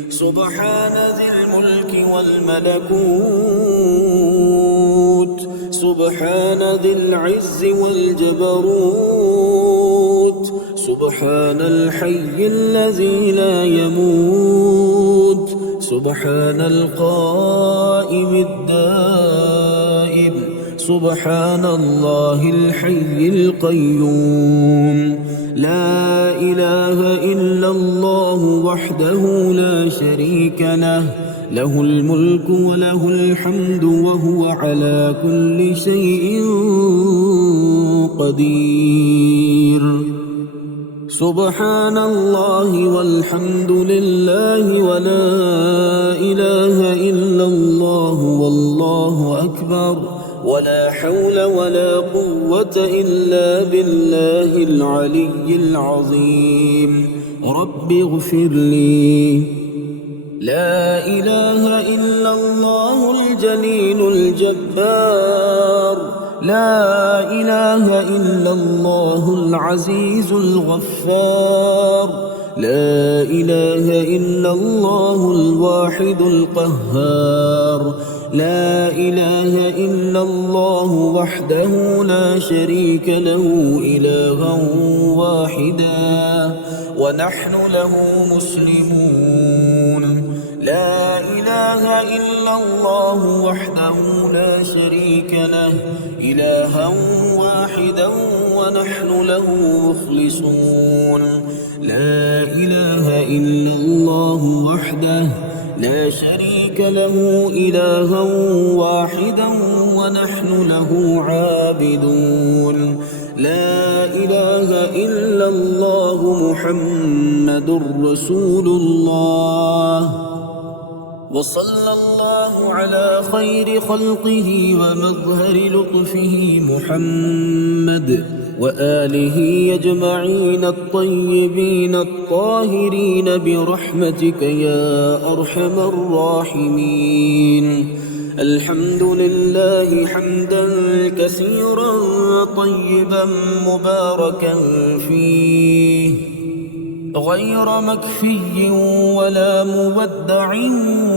سبحان ذي الملك والملكوت سبحان ذي العز والجبروت سبحان الحي الذي لا يموت سبحان القائم الدائم سبحان الله الحي القيوم لا إله إلا الله وحده لا شريك له له الملك وله الحمد وهو على كل شيء قدير سبحان الله والحمد لله ولا إله إلا الله والله أكبر ولا حول ولا قوة إلا بالله العلي العظيم. رب اغفر لي. لا إله إلا الله الجليل الجبار. لا إله إلا الله العزيز الغفار. لا إله إلا الله الواحد القهار. لا إله إلا الله وحده لا شريك له إلها واحدا ونحن له مسلمون. لا إله إلا الله وحده لا شريك له إلها واحدا ونحن له مخلصون. لا إله إلا الله وحده لا شريك له إلها واحدا ونحن له عابدون. لا إله إلا الله محمد رسول الله. وصلى الله على خير خلقه ومظهر لطفه محمد وآله أجمعين الطيبين الطاهرين برحمتك يا أرحم الراحمين. الحمد لله حمدا كثيرا طيبا مباركا فيه غير مكفي ولا مودع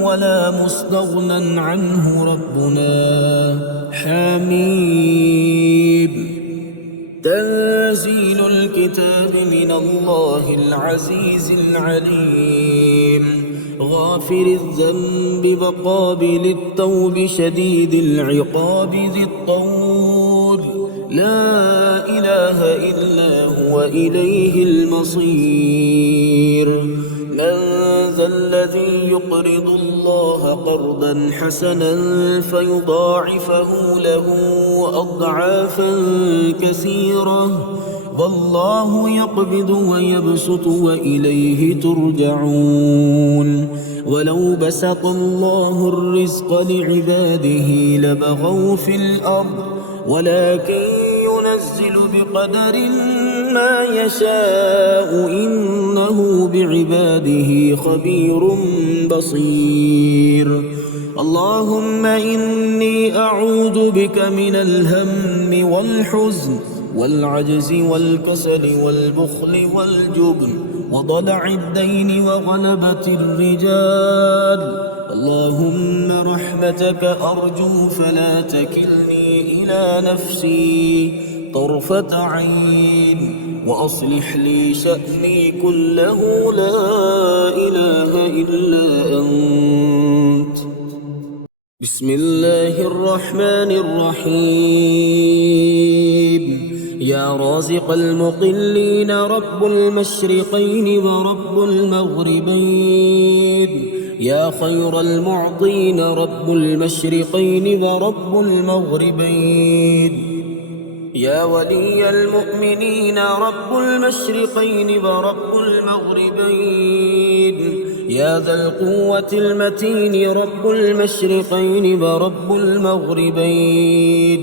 ولا مستغنى عنه ربنا. حميد. تنزيل الكتاب من الله العزيز العليم غافر الذنب وقابل التوب شديد العقاب ذي الطول. لا إله إلا هو إليه المصير. من ذا الذي يقرض الله قرضا حسنا فيضاعفه له أضعافا كثيرة والله يقبض ويبسط وإليه ترجعون. ولو بسط الله الرزق لعباده لبغوا في الأرض ولكن ينزل بقدر ما يشاء إنه بعباده خبير بصير. اللهم إني أعوذ بك من الهم والحزن والعجز والكسل والبخل والجبن وضلع الدين وغلبة الرجال. اللهم رحمتك أرجو فلا تكلني إلى نفسي طرفة عين وأصلح لي شأني كله لا إله إلا أنت. بسم الله الرحمن الرحيم. يا رازق المقلين رب المشرقين ورب المغربين. يا خير المعطين رب المشرقين ورب المغربين. يا ولي المؤمنين رب المشرقين ورب المغربين. يا ذا القوة المتين رب المشرقين ورب المغربين.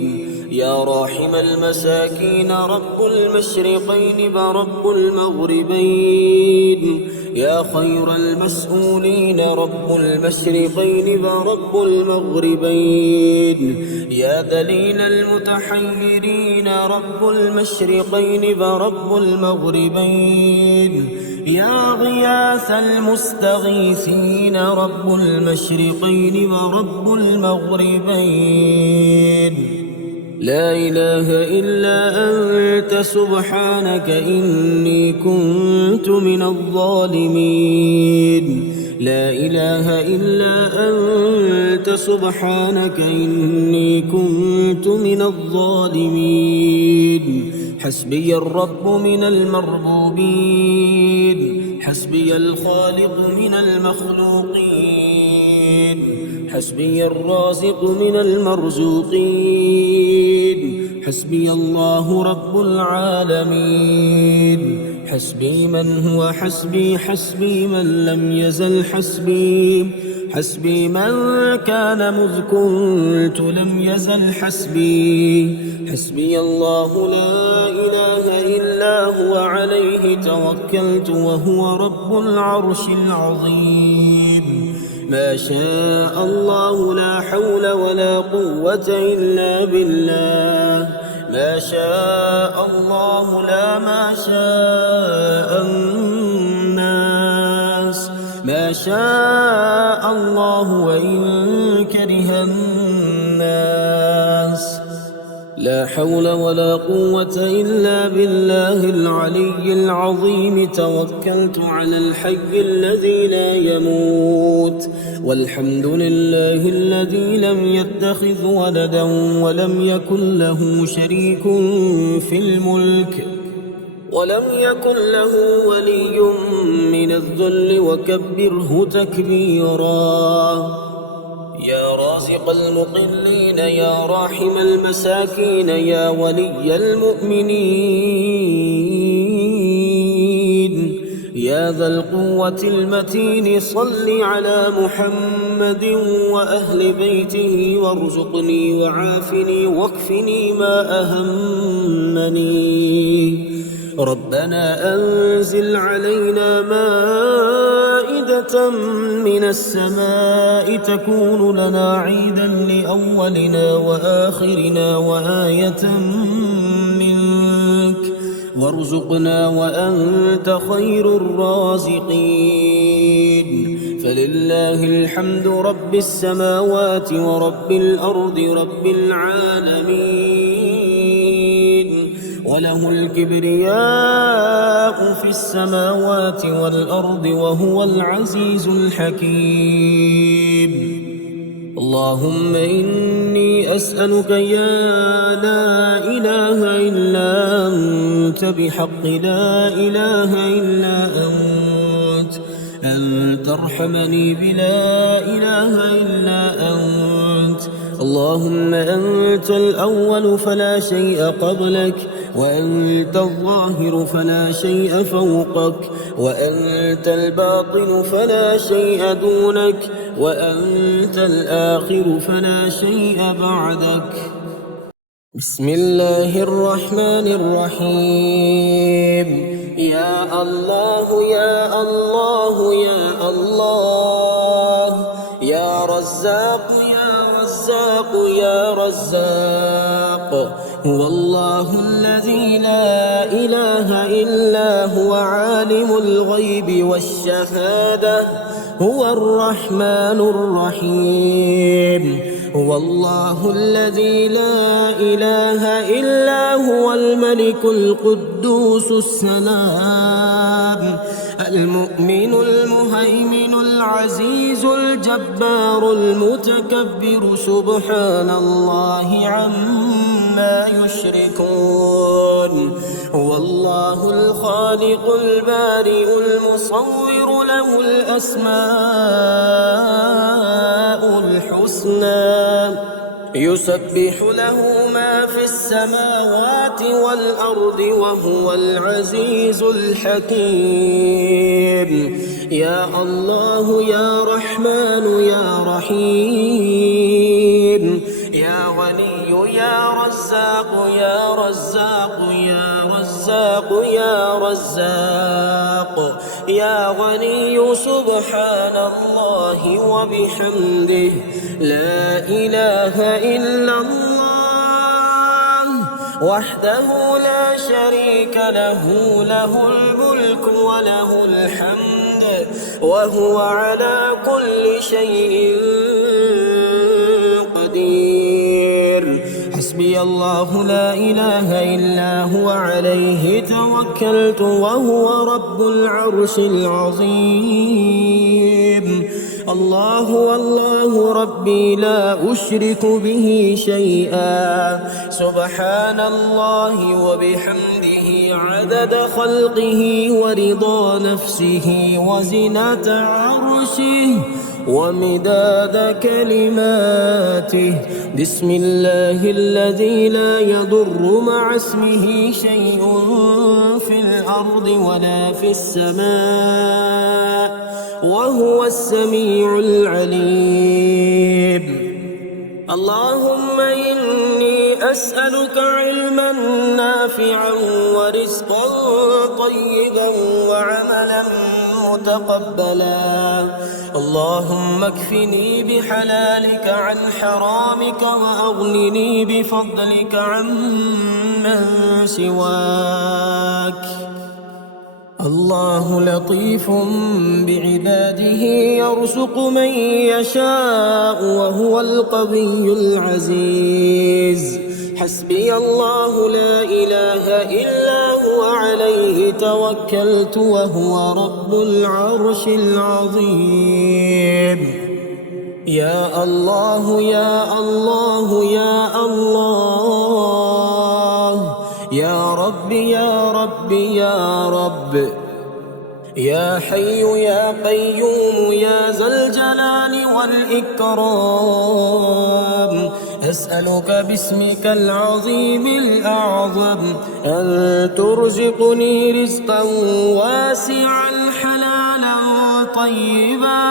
يا راحم المساكين رب المشرقين ورب المغربين. يا خير المسؤولين رب المشرقين ورب المغربين. يا ذليل المتحيرين رب المشرقين ورب المغربين. يا غياث المستغيثين رب المشرقين ورب المغربين. لا إله إلا أنت سبحانك إني كنت من الظالمين. لا إله إلا أنت سبحانك إني كنت من الظالمين. حسبي الرب من المربوبين. حسبي الخالق من المخلوقين. حسبي الرازق من المرزوقين. حسبي الله رب العالمين. حسبي من هو حسبي. حسبي من لم يزل حسبي. حسبي من كان مذ كنت لم يزل حسبي. حسبي الله لا إله إلا هو عليه توكلت وهو رب العرش العظيم. ما شاء الله لا حول ولا قوة إلا بالله. ما شاء الله لا ما شاء الناس. ما شاء الله وإن كره الناس. لا حول ولا قوة إلا بالله العلي العظيم. توكلت على الحي الذي لا يموت. والحمد لله الذي لم يتخذ ولدا ولم يكن له شريك في الملك ولم يكن له ولي من الذل وكبره تكبيرا. يا رازق المقلين يا راحم المساكين يا ولي المؤمنين يا ذا القوة المتين صل على محمد وأهل بيته وارزقني وعافني واكفني ما أهمني. ربنا أنزل علينا مائدة من السماء تكون لنا عيدا لأولنا وآخرنا وآية منك وارزقنا وأنت خير الرازقين. فلله الحمد رب السماوات ورب الأرض رب العالمين. وله الكبرياء في السماوات والأرض وهو العزيز الحكيم. اللهم إني أسألك يا لا إله إلا أنت بحق لا إله إلا أنت أن ترحمني بلا إله إلا أنت. اللهم أنت الأول فلا شيء قبلك وأنت الظاهر فلا شيء فوقك وأنت الباطن فلا شيء دونك وأنت الآخر فلا شيء بعدك. بسم الله الرحمن الرحيم. يا الله يا الله يا الله يا رزاق يا رزاق يا رزاق. هو الله الذي لا إله إلا هو عالم الغيب والشهادة. هو الرحمن الرحيم. هو الله الذي لا إله إلا هو الملك القدوس السلام المؤمن المهيمن العزيز الجبار المتكبر. سبحان الله عما يشركون. هو الله الخالق البارئ المصور له الأسماء الحسنى. يسبح له ما في السماوات والأرض وهو العزيز الحكيم. يا الله يا رحمن يا رحيم يا غني يا رزاق يا رزاق يا رزاق يا رزاق يا غني. سبحان الله وبحمده لا إله إلا الله وحده لا شريك له. له الملك وله الحمد وهو على كل شيء قدير. حسبي الله لا إله إلا هو عليه توكلت وهو رب العرش العظيم. الله والله ربي لا أشرك به شيئا. سبحان الله وبحمده عدد خلقه ورضا نفسه وزنة عرشه ومداد كلماته. بسم الله الذي لا يضر مع اسمه شيء في الأرض ولا في السماء وهو السميع العليم. اللهم إني أسألك علما نافعا ورزقا طيبا وعملا متقبلا. اللهم اكفني بحلالك عن حرامك وأغنني بفضلك عمن سواك. الله لطيف بعباده يرزق من يشاء وهو القوي العزيز. حسبي الله لا إله إلا هو عليه توكلت وهو رب العرش العظيم. يا الله يا الله يا الله، يا رب يا رب يا رب، يا حي يا قيوم يا ذا الجلال والإكرام. أسألك باسمك العظيم الأعظم أن ترزقني رزقا واسعا حلالا طيبا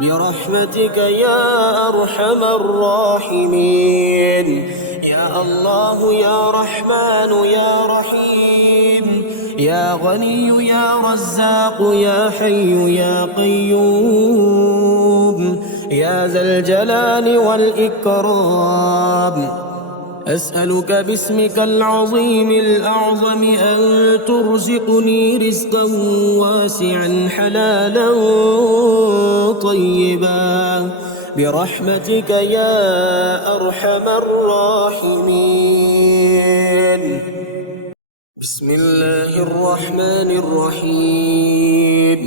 برحمتك يا أرحم الراحمين. يا الله يا رحمن يا رحيم، يا غني يا رزاق يا حي يا قيوم يا ذا الجلال والإكرام. أسألك باسمك العظيم الأعظم أن ترزقني رزقا واسعا حلالا طيبا برحمتك يا أرحم الراحمين. بسم الله الرحمن الرحيم.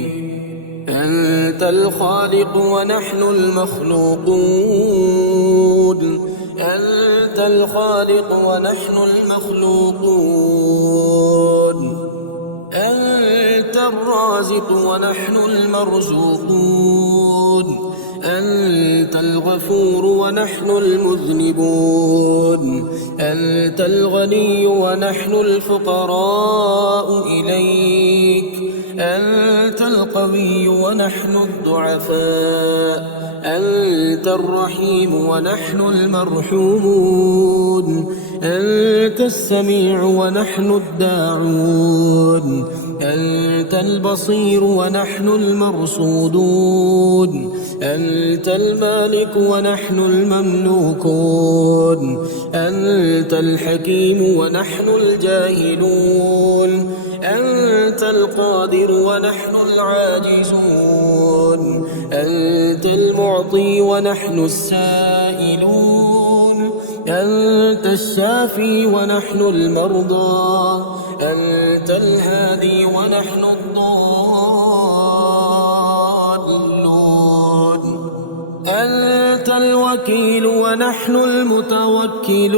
أنت الخالق ونحن المخلوقون، أنت الخالق ونحن المخلوقون، أنت الرازق ونحن المرزوقون، أنت الغفور ونحن المذنبون، أنت الغني ونحن الفقراء إليك، أنت القوي ونحن الضعفاء، أنت الرحيم ونحن المرحومون، أنت السميع ونحن الداعون، أنت البصير ونحن المرصودون، أنت المالك ونحن المملوكون، أنت الحكيم ونحن الجاهلون، أنت القادر ونحن العاجزون، أنت المعطي ونحن السائلون، أنت الشافي ونحن المرضى، أنت الهادي ونحن الضالون، أنت الوكيل ونحن المتوكلون.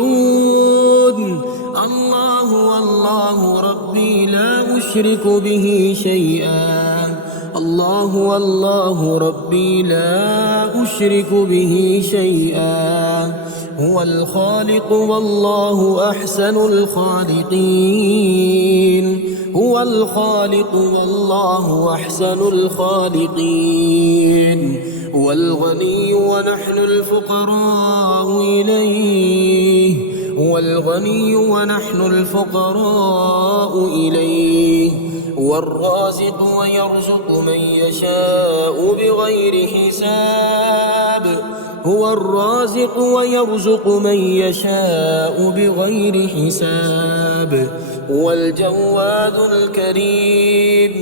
الله والله ربي لا أشرك به شيئا، الله والله ربي لا أشرك به شيئا. هو الخالق والله أحسن الخالقين، هو الخالق والله أحسن الخالقين. هو الغني ونحن الفقراء إليه، هو الغني ونحن الفقراء إليه. هو الرازق ويرزق من يشاء بغير حساب، هو الرازق ويرزق من يشاء بغير حساب. هو الجواد الكريم،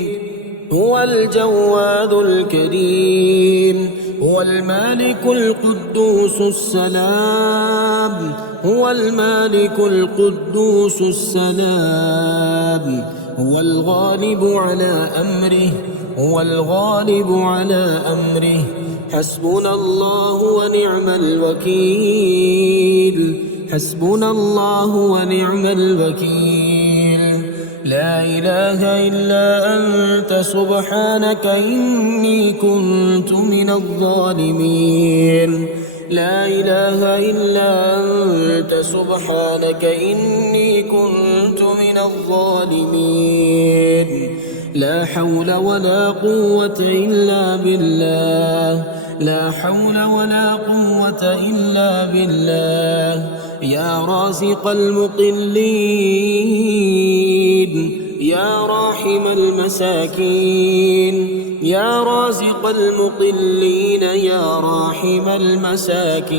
هو الجواد الكريم. هو المالك القدوس السلام، هو المالك القدوس السلام. هو الغالب على أمره، هو الغالب على أمره. حسبنا الله ونعم الوكيل، حسبنا الله ونعم الوكيل. لا إله إلا أنت سبحانك إني كنت من الظالمين. لا إله إلا أنت سبحانك إني كنت من الظالمين. لا حول ولا قوة إلا بالله، لا حول ولا قوة إلا بالله. يا رازق المقلين، يا راحم المساكين، يا رازق المقلين، يا راحم المساكين.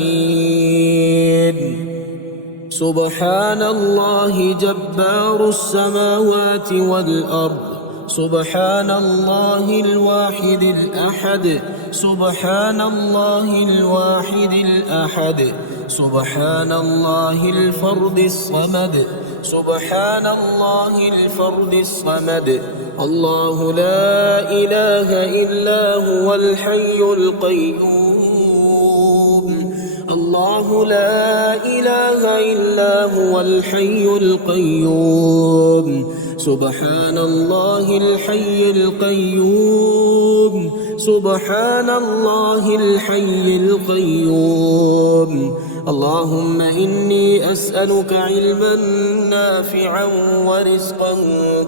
سبحان الله جبار السماوات والأرض، سبحان الله الواحد الأحد، سبحان الله الواحد الأحد، سبحان الله الفرد الصمد، سبحان الله الفرد الصمد. الله لا إله إلا هو الحي القيوم، الله لا إله إلا هو الحي القيوم. سبحان الله الحي القيوم، سبحان الله الحي القيوم. اللهم إني أسألك علما نافعا ورزقا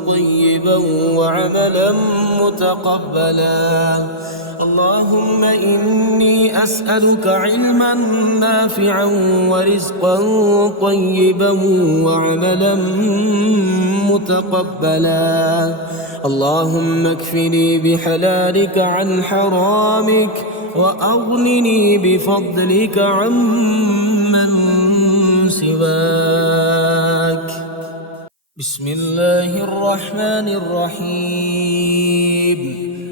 طيبا وعملا متقبلا. اللهم إني أسألك علما نافعا ورزقا طيبا وعملا متقبلا. اللهم اكفني بحلالك عن حرامك وأغنني بفضلك عمن سواك. بسم الله الرحمن الرحيم.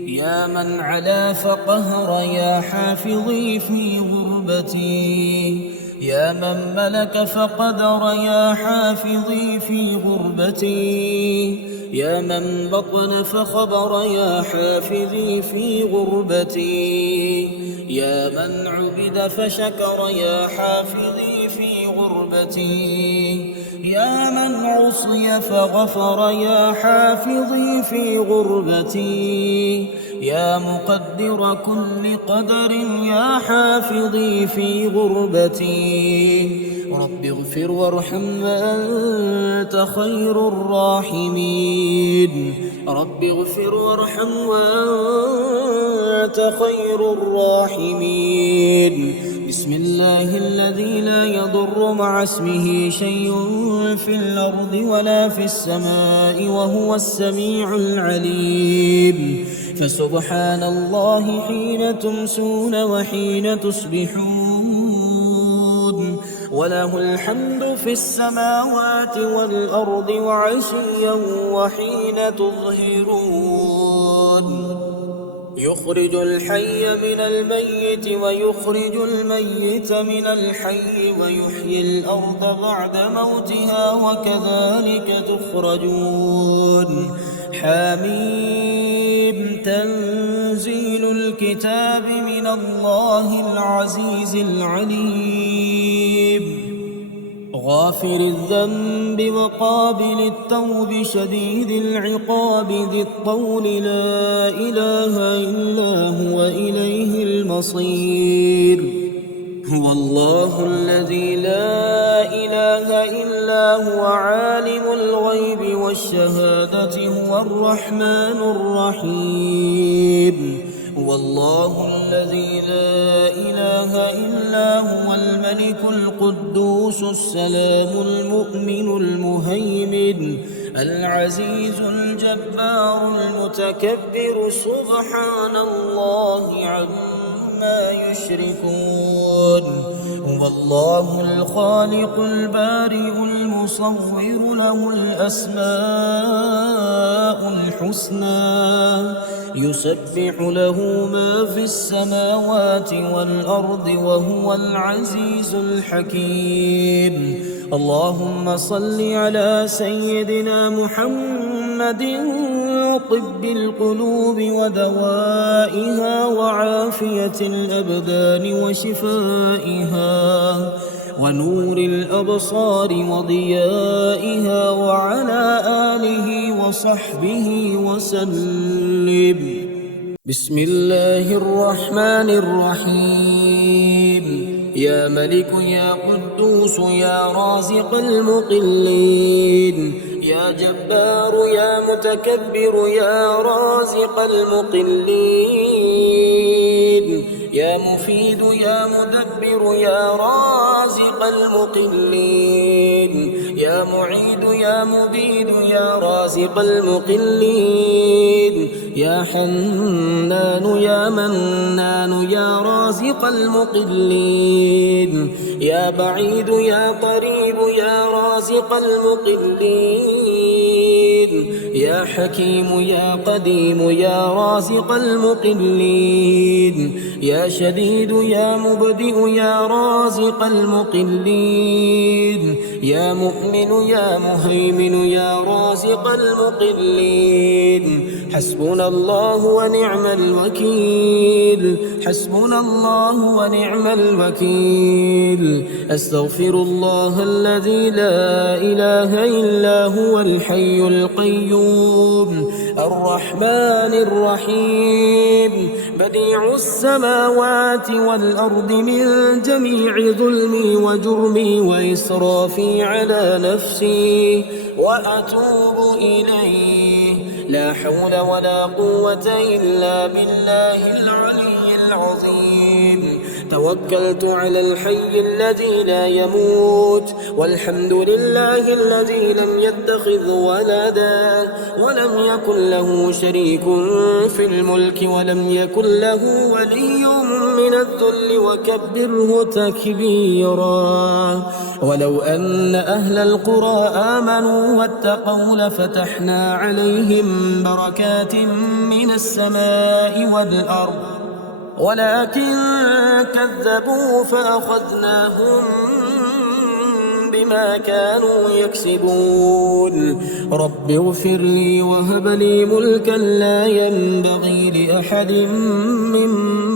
يا من علا فقهر يا حافظي في غربتي، يا من ملك فقدر يا حافظي في غربتي، يا من بطن فخبر يا حافظي في غربتي، يا من عبد فشكر يا حافظي في غربتي، يا من عصي فغفر يا حافظي في غربتي، يا مقدر كل قدر يا حافظي في غربتي. رب اغفر وارحم وأنت خير الراحمين، رب اغفر وارحم وأنت خير الراحمين. بسم الله الذي لا يضر مع اسمه شيء في الأرض ولا في السماء وهو السميع العليم. فسبحان الله حين تمسون وحين تصبحون، وله الحمد في السماوات والأرض وعشيا وحين تظهرون. يخرج الحي من الميت ويخرج الميت من الحي ويحيي الأرض بعد موتها وكذلك تخرجون. حميم. تنزيل الكتاب من الله العزيز العليم. غافر الذنب وقابل التوب شديد العقاب ذي الطول لا إله إلا هو إليه المصير. هو الله الذي لا إله إلا هو عالم الغيب والشهادة هو الرحمن الرحيم. هو الله الذي لا إله إلا هو الملك القدوس السلام المؤمن المهيمن العزيز الجبار المتكبر سبحان الله عما يشركون. هو الله الخالق البارئ المصور له الأسماء الحسنى يسبح له ما في السماوات والأرض وهو العزيز الحكيم. اللهم صل على سيدنا محمد طب القلوب ودوائها وعافية الأبدان وشفائها ونور الأبصار وضيائها وعلى آله وصحبه وسلم. بسم الله الرحمن الرحيم. يا ملك يا قدوس يا رازق المقلين يا جبار يا متكبر يا رازق المقلين يا مفيد يا مدبر يا رازق المقلين يا معيد يا مبيد يا رازق المقلين يا حنان يا منان يا رازق المقلين يا بعيد يا قريب يا رازق المقلين يا حكيم يا قديم يا رازق المقلين يا شديد يا مبدئ يا رازق المقلين يا مؤمن يا مهيمن يا رازق المقلين حسبنا الله ونعم الوكيل حسبنا الله ونعم الوكيل أستغفر الله الذي لا إله إلا هو الحي القيوم الرحمن الرحيم بديع السماوات والأرض من جميع ظلمي وجرمي وإسرافي على نفسي وأتوب إليه لا حول ولا قوة إلا بالله العلي العظيم توكلت على الحي الذي لا يموت والحمد لله الذي لم يتخذ ولدا ولم يكن له شريك في الملك ولم يكن له ولي من الذل وكبره تكبيرا ولو أن أهل القرى آمنوا واتقوا لفتحنا عليهم بركات من السماء والأرض ولكن كذبوا فأخذناهم بما كانوا يكسبون رب اغفر لي وهب لي ملكا لا ينبغي لأحد من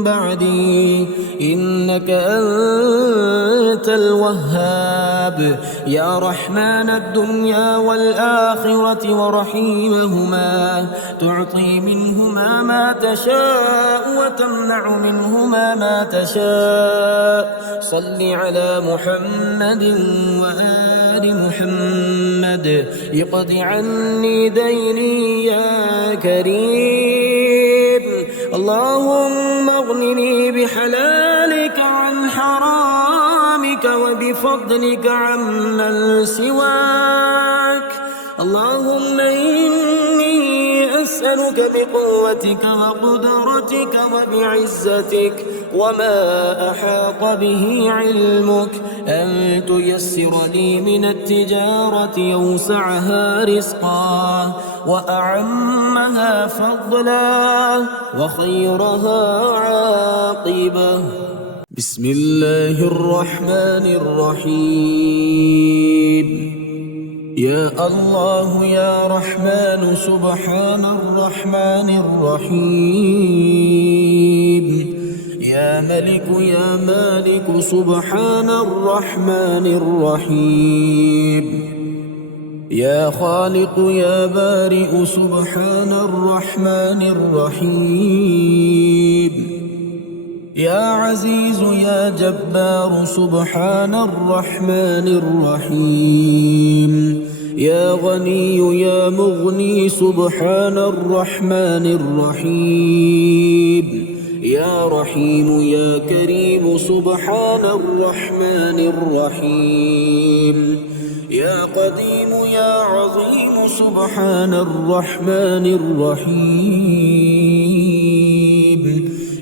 بعدي إنك أنت الوهاب يا رحمن الدنيا والآخرة ورحيمهما تعطي منهما ما تشاء وتمنع منهما ما تشاء صل على محمد وآل محمد اقض عني ديني يا كريم اللهم اغنني بحلالك عن حرامك وبفضلك عمن سواك اللهم إني أسألك بقوتك وقدرتك وبعزتك وما أحاط به علمك أن تيسر لي من التجارة أوسعها رزقا وأعمها فضلا وخيرها عاقبة بسم الله الرحمن الرحيم يا الله يا رحمن سبحان الرحمن الرحيم يا ملك يا مالك سبحان الرحمن الرحيم يا خالق يا بارئ سبحان الرحمن الرحيم يا عزيز يا جبار سبحان الرحمن الرحيم يا غني يا مغني سبحان الرحمن الرحيم يا رحيم يا كريم سبحان الرحمن الرحيم يا قديم يا عظيم سبحان الرحمن الرحيم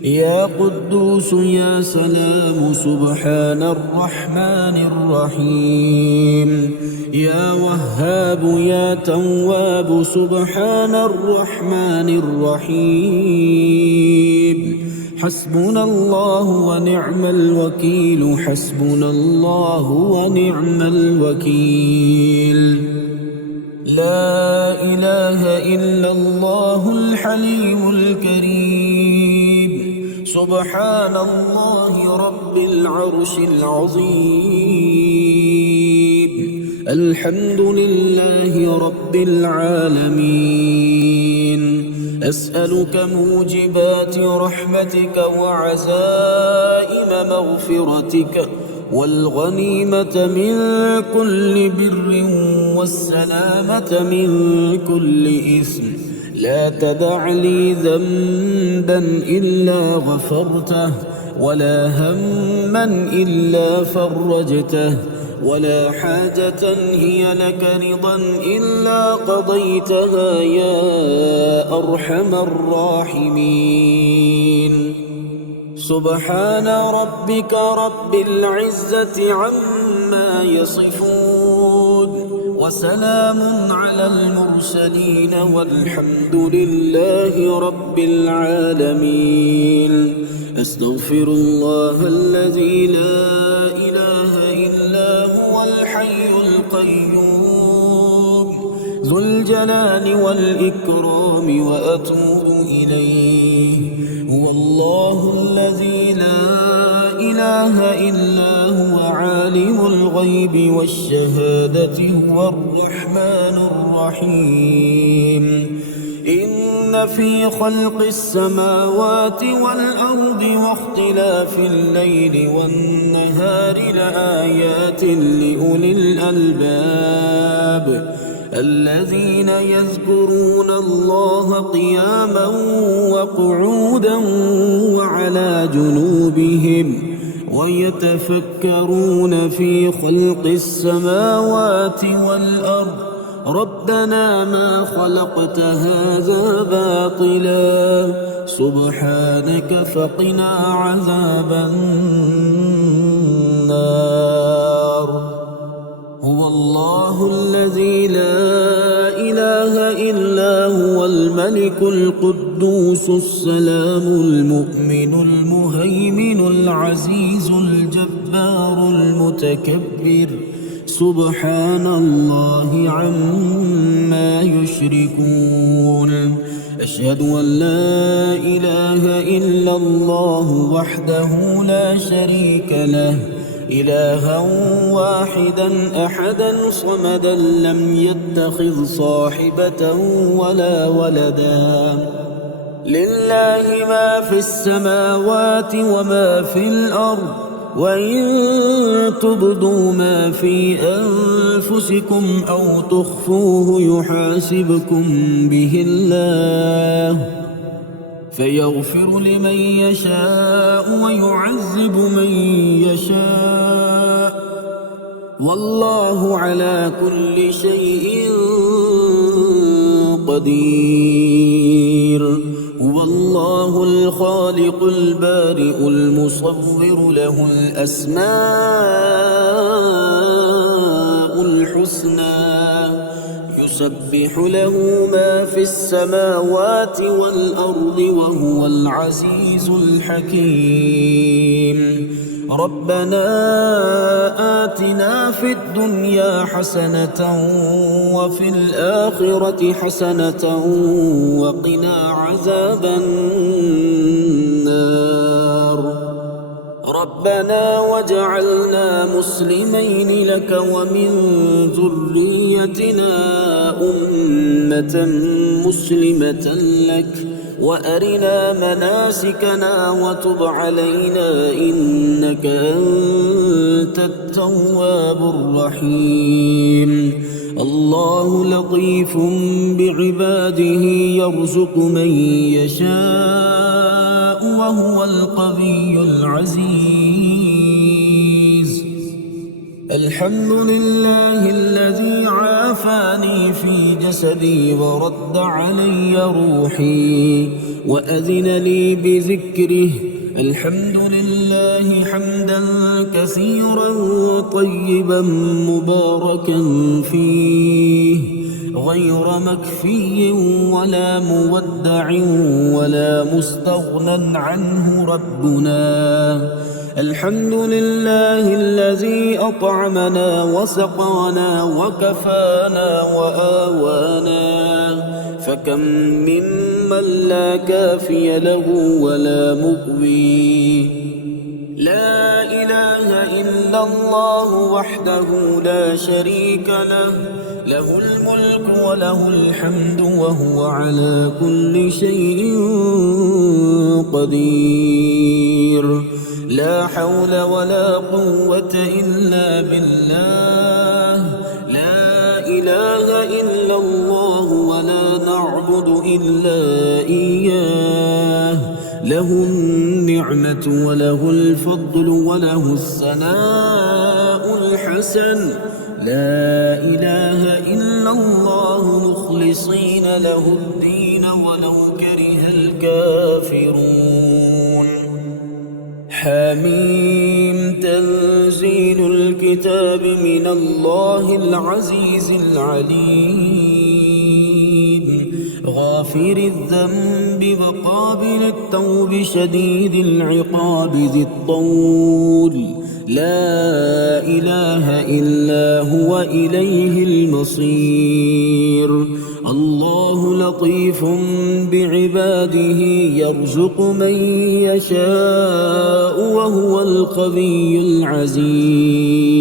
يا قدوس يا سلام سبحان الرحمن الرحيم يا وهاب يا تواب سبحان الرحمن الرحيم حسبنا الله ونعم الوكيل حسبنا الله ونعم الوكيل لا إله إلا الله الحليم الكريم سبحان الله رب العرش العظيم الحمد لله رب العالمين أسألك موجبات رحمتك وعزائم مغفرتك والغنيمة من كل بر والسلامة من كل إثم. لا تدع لي ذنبا إلا غفرته، ولا هما إلا فرجته، ولا حاجة هي لك رضا إلا قضيتها يا أرحم الراحمين. سبحان ربك رب العزة عما يصفون، وسلام على المرسلين، والحمد لله رب العالمين. أستغفر الله الذي لا إله إلا هو الحي القيوم ذو الجلال والإكرام، وأتوب إليه. هو الله الذي لا إله إلا هو عالم الغيب والشهادة، هو الرحمن الرحيم. إن في خلق السماوات والأرض واختلاف الليل والنهار لآيات لأولي الألباب الذين يذكرون الله قياما وقعودا وعلى جنوبهم ويتفكرون في خلق السماوات والأرض ربنا ما خلقت هذا باطلا سبحانك فقنا عذاب النار. هو الله الذي لا إله إلا هو الملك القدوس السلام المؤمن المهيمن العزيز الجبار المتكبر، سبحان الله عما يشركون. أشهد أن لا إله إلا الله وحده لا شريك له، إلها واحدا أحدا صمدا لم يتخذ صاحبة ولا ولدا. لله ما في السماوات وما في الأرض، وإن تبدوا ما في أنفسكم أو تخفوه يحاسبكم به الله فيغفر لمن يشاء ويعذب من يشاء، والله على كل شيء قدير. هو الله الخالق البارئ المصور، له الأسماء الحسنى، يسبح له ما في السماوات والأرض وهو العزيز الحكيم. ربنا آتنا في الدنيا حسنة وفي الآخرة حسنة وقنا عذاب النار. ربنا واجعلنا مسلمين لك ومن ذريتنا أمة مسلمة لك، وأرنا مناسكنا وتب علينا إنك أنت التواب الرحيم. الله لطيف بعباده يرزق من يشاء وهو القوي العزيز. الحمد لله الذي عافاني في جسدي ورد علي روحي وأذن لي بذكره. الحمد لله حمدا كثيرا طيبا مباركا فيه، غير مكفي ولا مودع ولا مستغنى عنه ربنا. الحمد لله الذي أطعمنا وسقانا وكفانا وآوانا، فكم ممن لا كافي له ولا مؤوي. لا إله إلا الله وحده لا شريك له، له الملك وله الحمد وهو على كل شيء قدير. لا حول ولا قوة إلا بالله. لا إله الله ولا نعبد إلا إياه له النعمة وله الفضل وله الثناء الحسن لا إله إلا الله مخلصين له الدين ولو كره الكافرون حميم تنزيل الكتاب من الله العزيز العليم غافر الذنب وقابل التوب شديد العقاب ذي الطول لا إله إلا هو إليه المصير الله لطيف بعباده يرزق من يشاء وهو القوي العزيز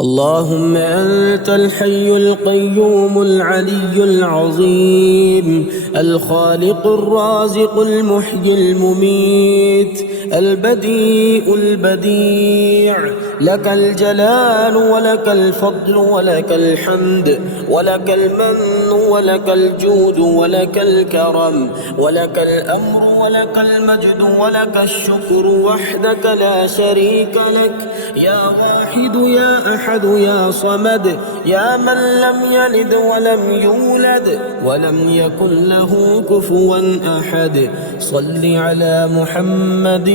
اللهم أنت الحي القيوم العلي العظيم الخالق الرازق المحيي المميت البديء البديع لك الجلال ولك الفضل ولك الحمد ولك المن ولك الجود ولك الكرم ولك الأمر ولك المجد ولك الشكر وحدك لا شريك لك يا واحد يا أحد يا صمد يا من لم يلد ولم يولد ولم يكن له كفوا أحد صل على محمد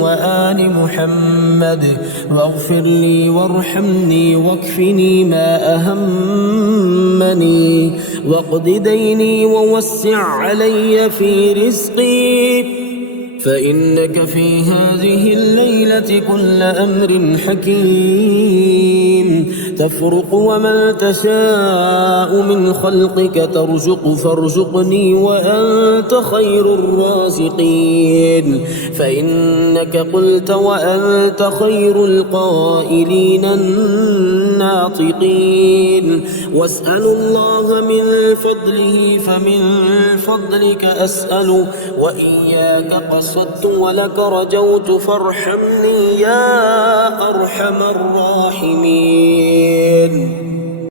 وآل محمد واغفر لي وارحمني واكفني ما أهمني واقض ديني ووسع علي في رزقي فإنك في هذه الليلة كل أمر حكيم تفرق ومن تشاء من خلقك ترزق فارزقني وأنت خير الرازقين فإنك قلت وأنت خير القائلين الناطقين واسأل الله من فضله فمن فضلك أسأل وإياك قصدت ولك رجوت فارحمني يا أرحم الراحمين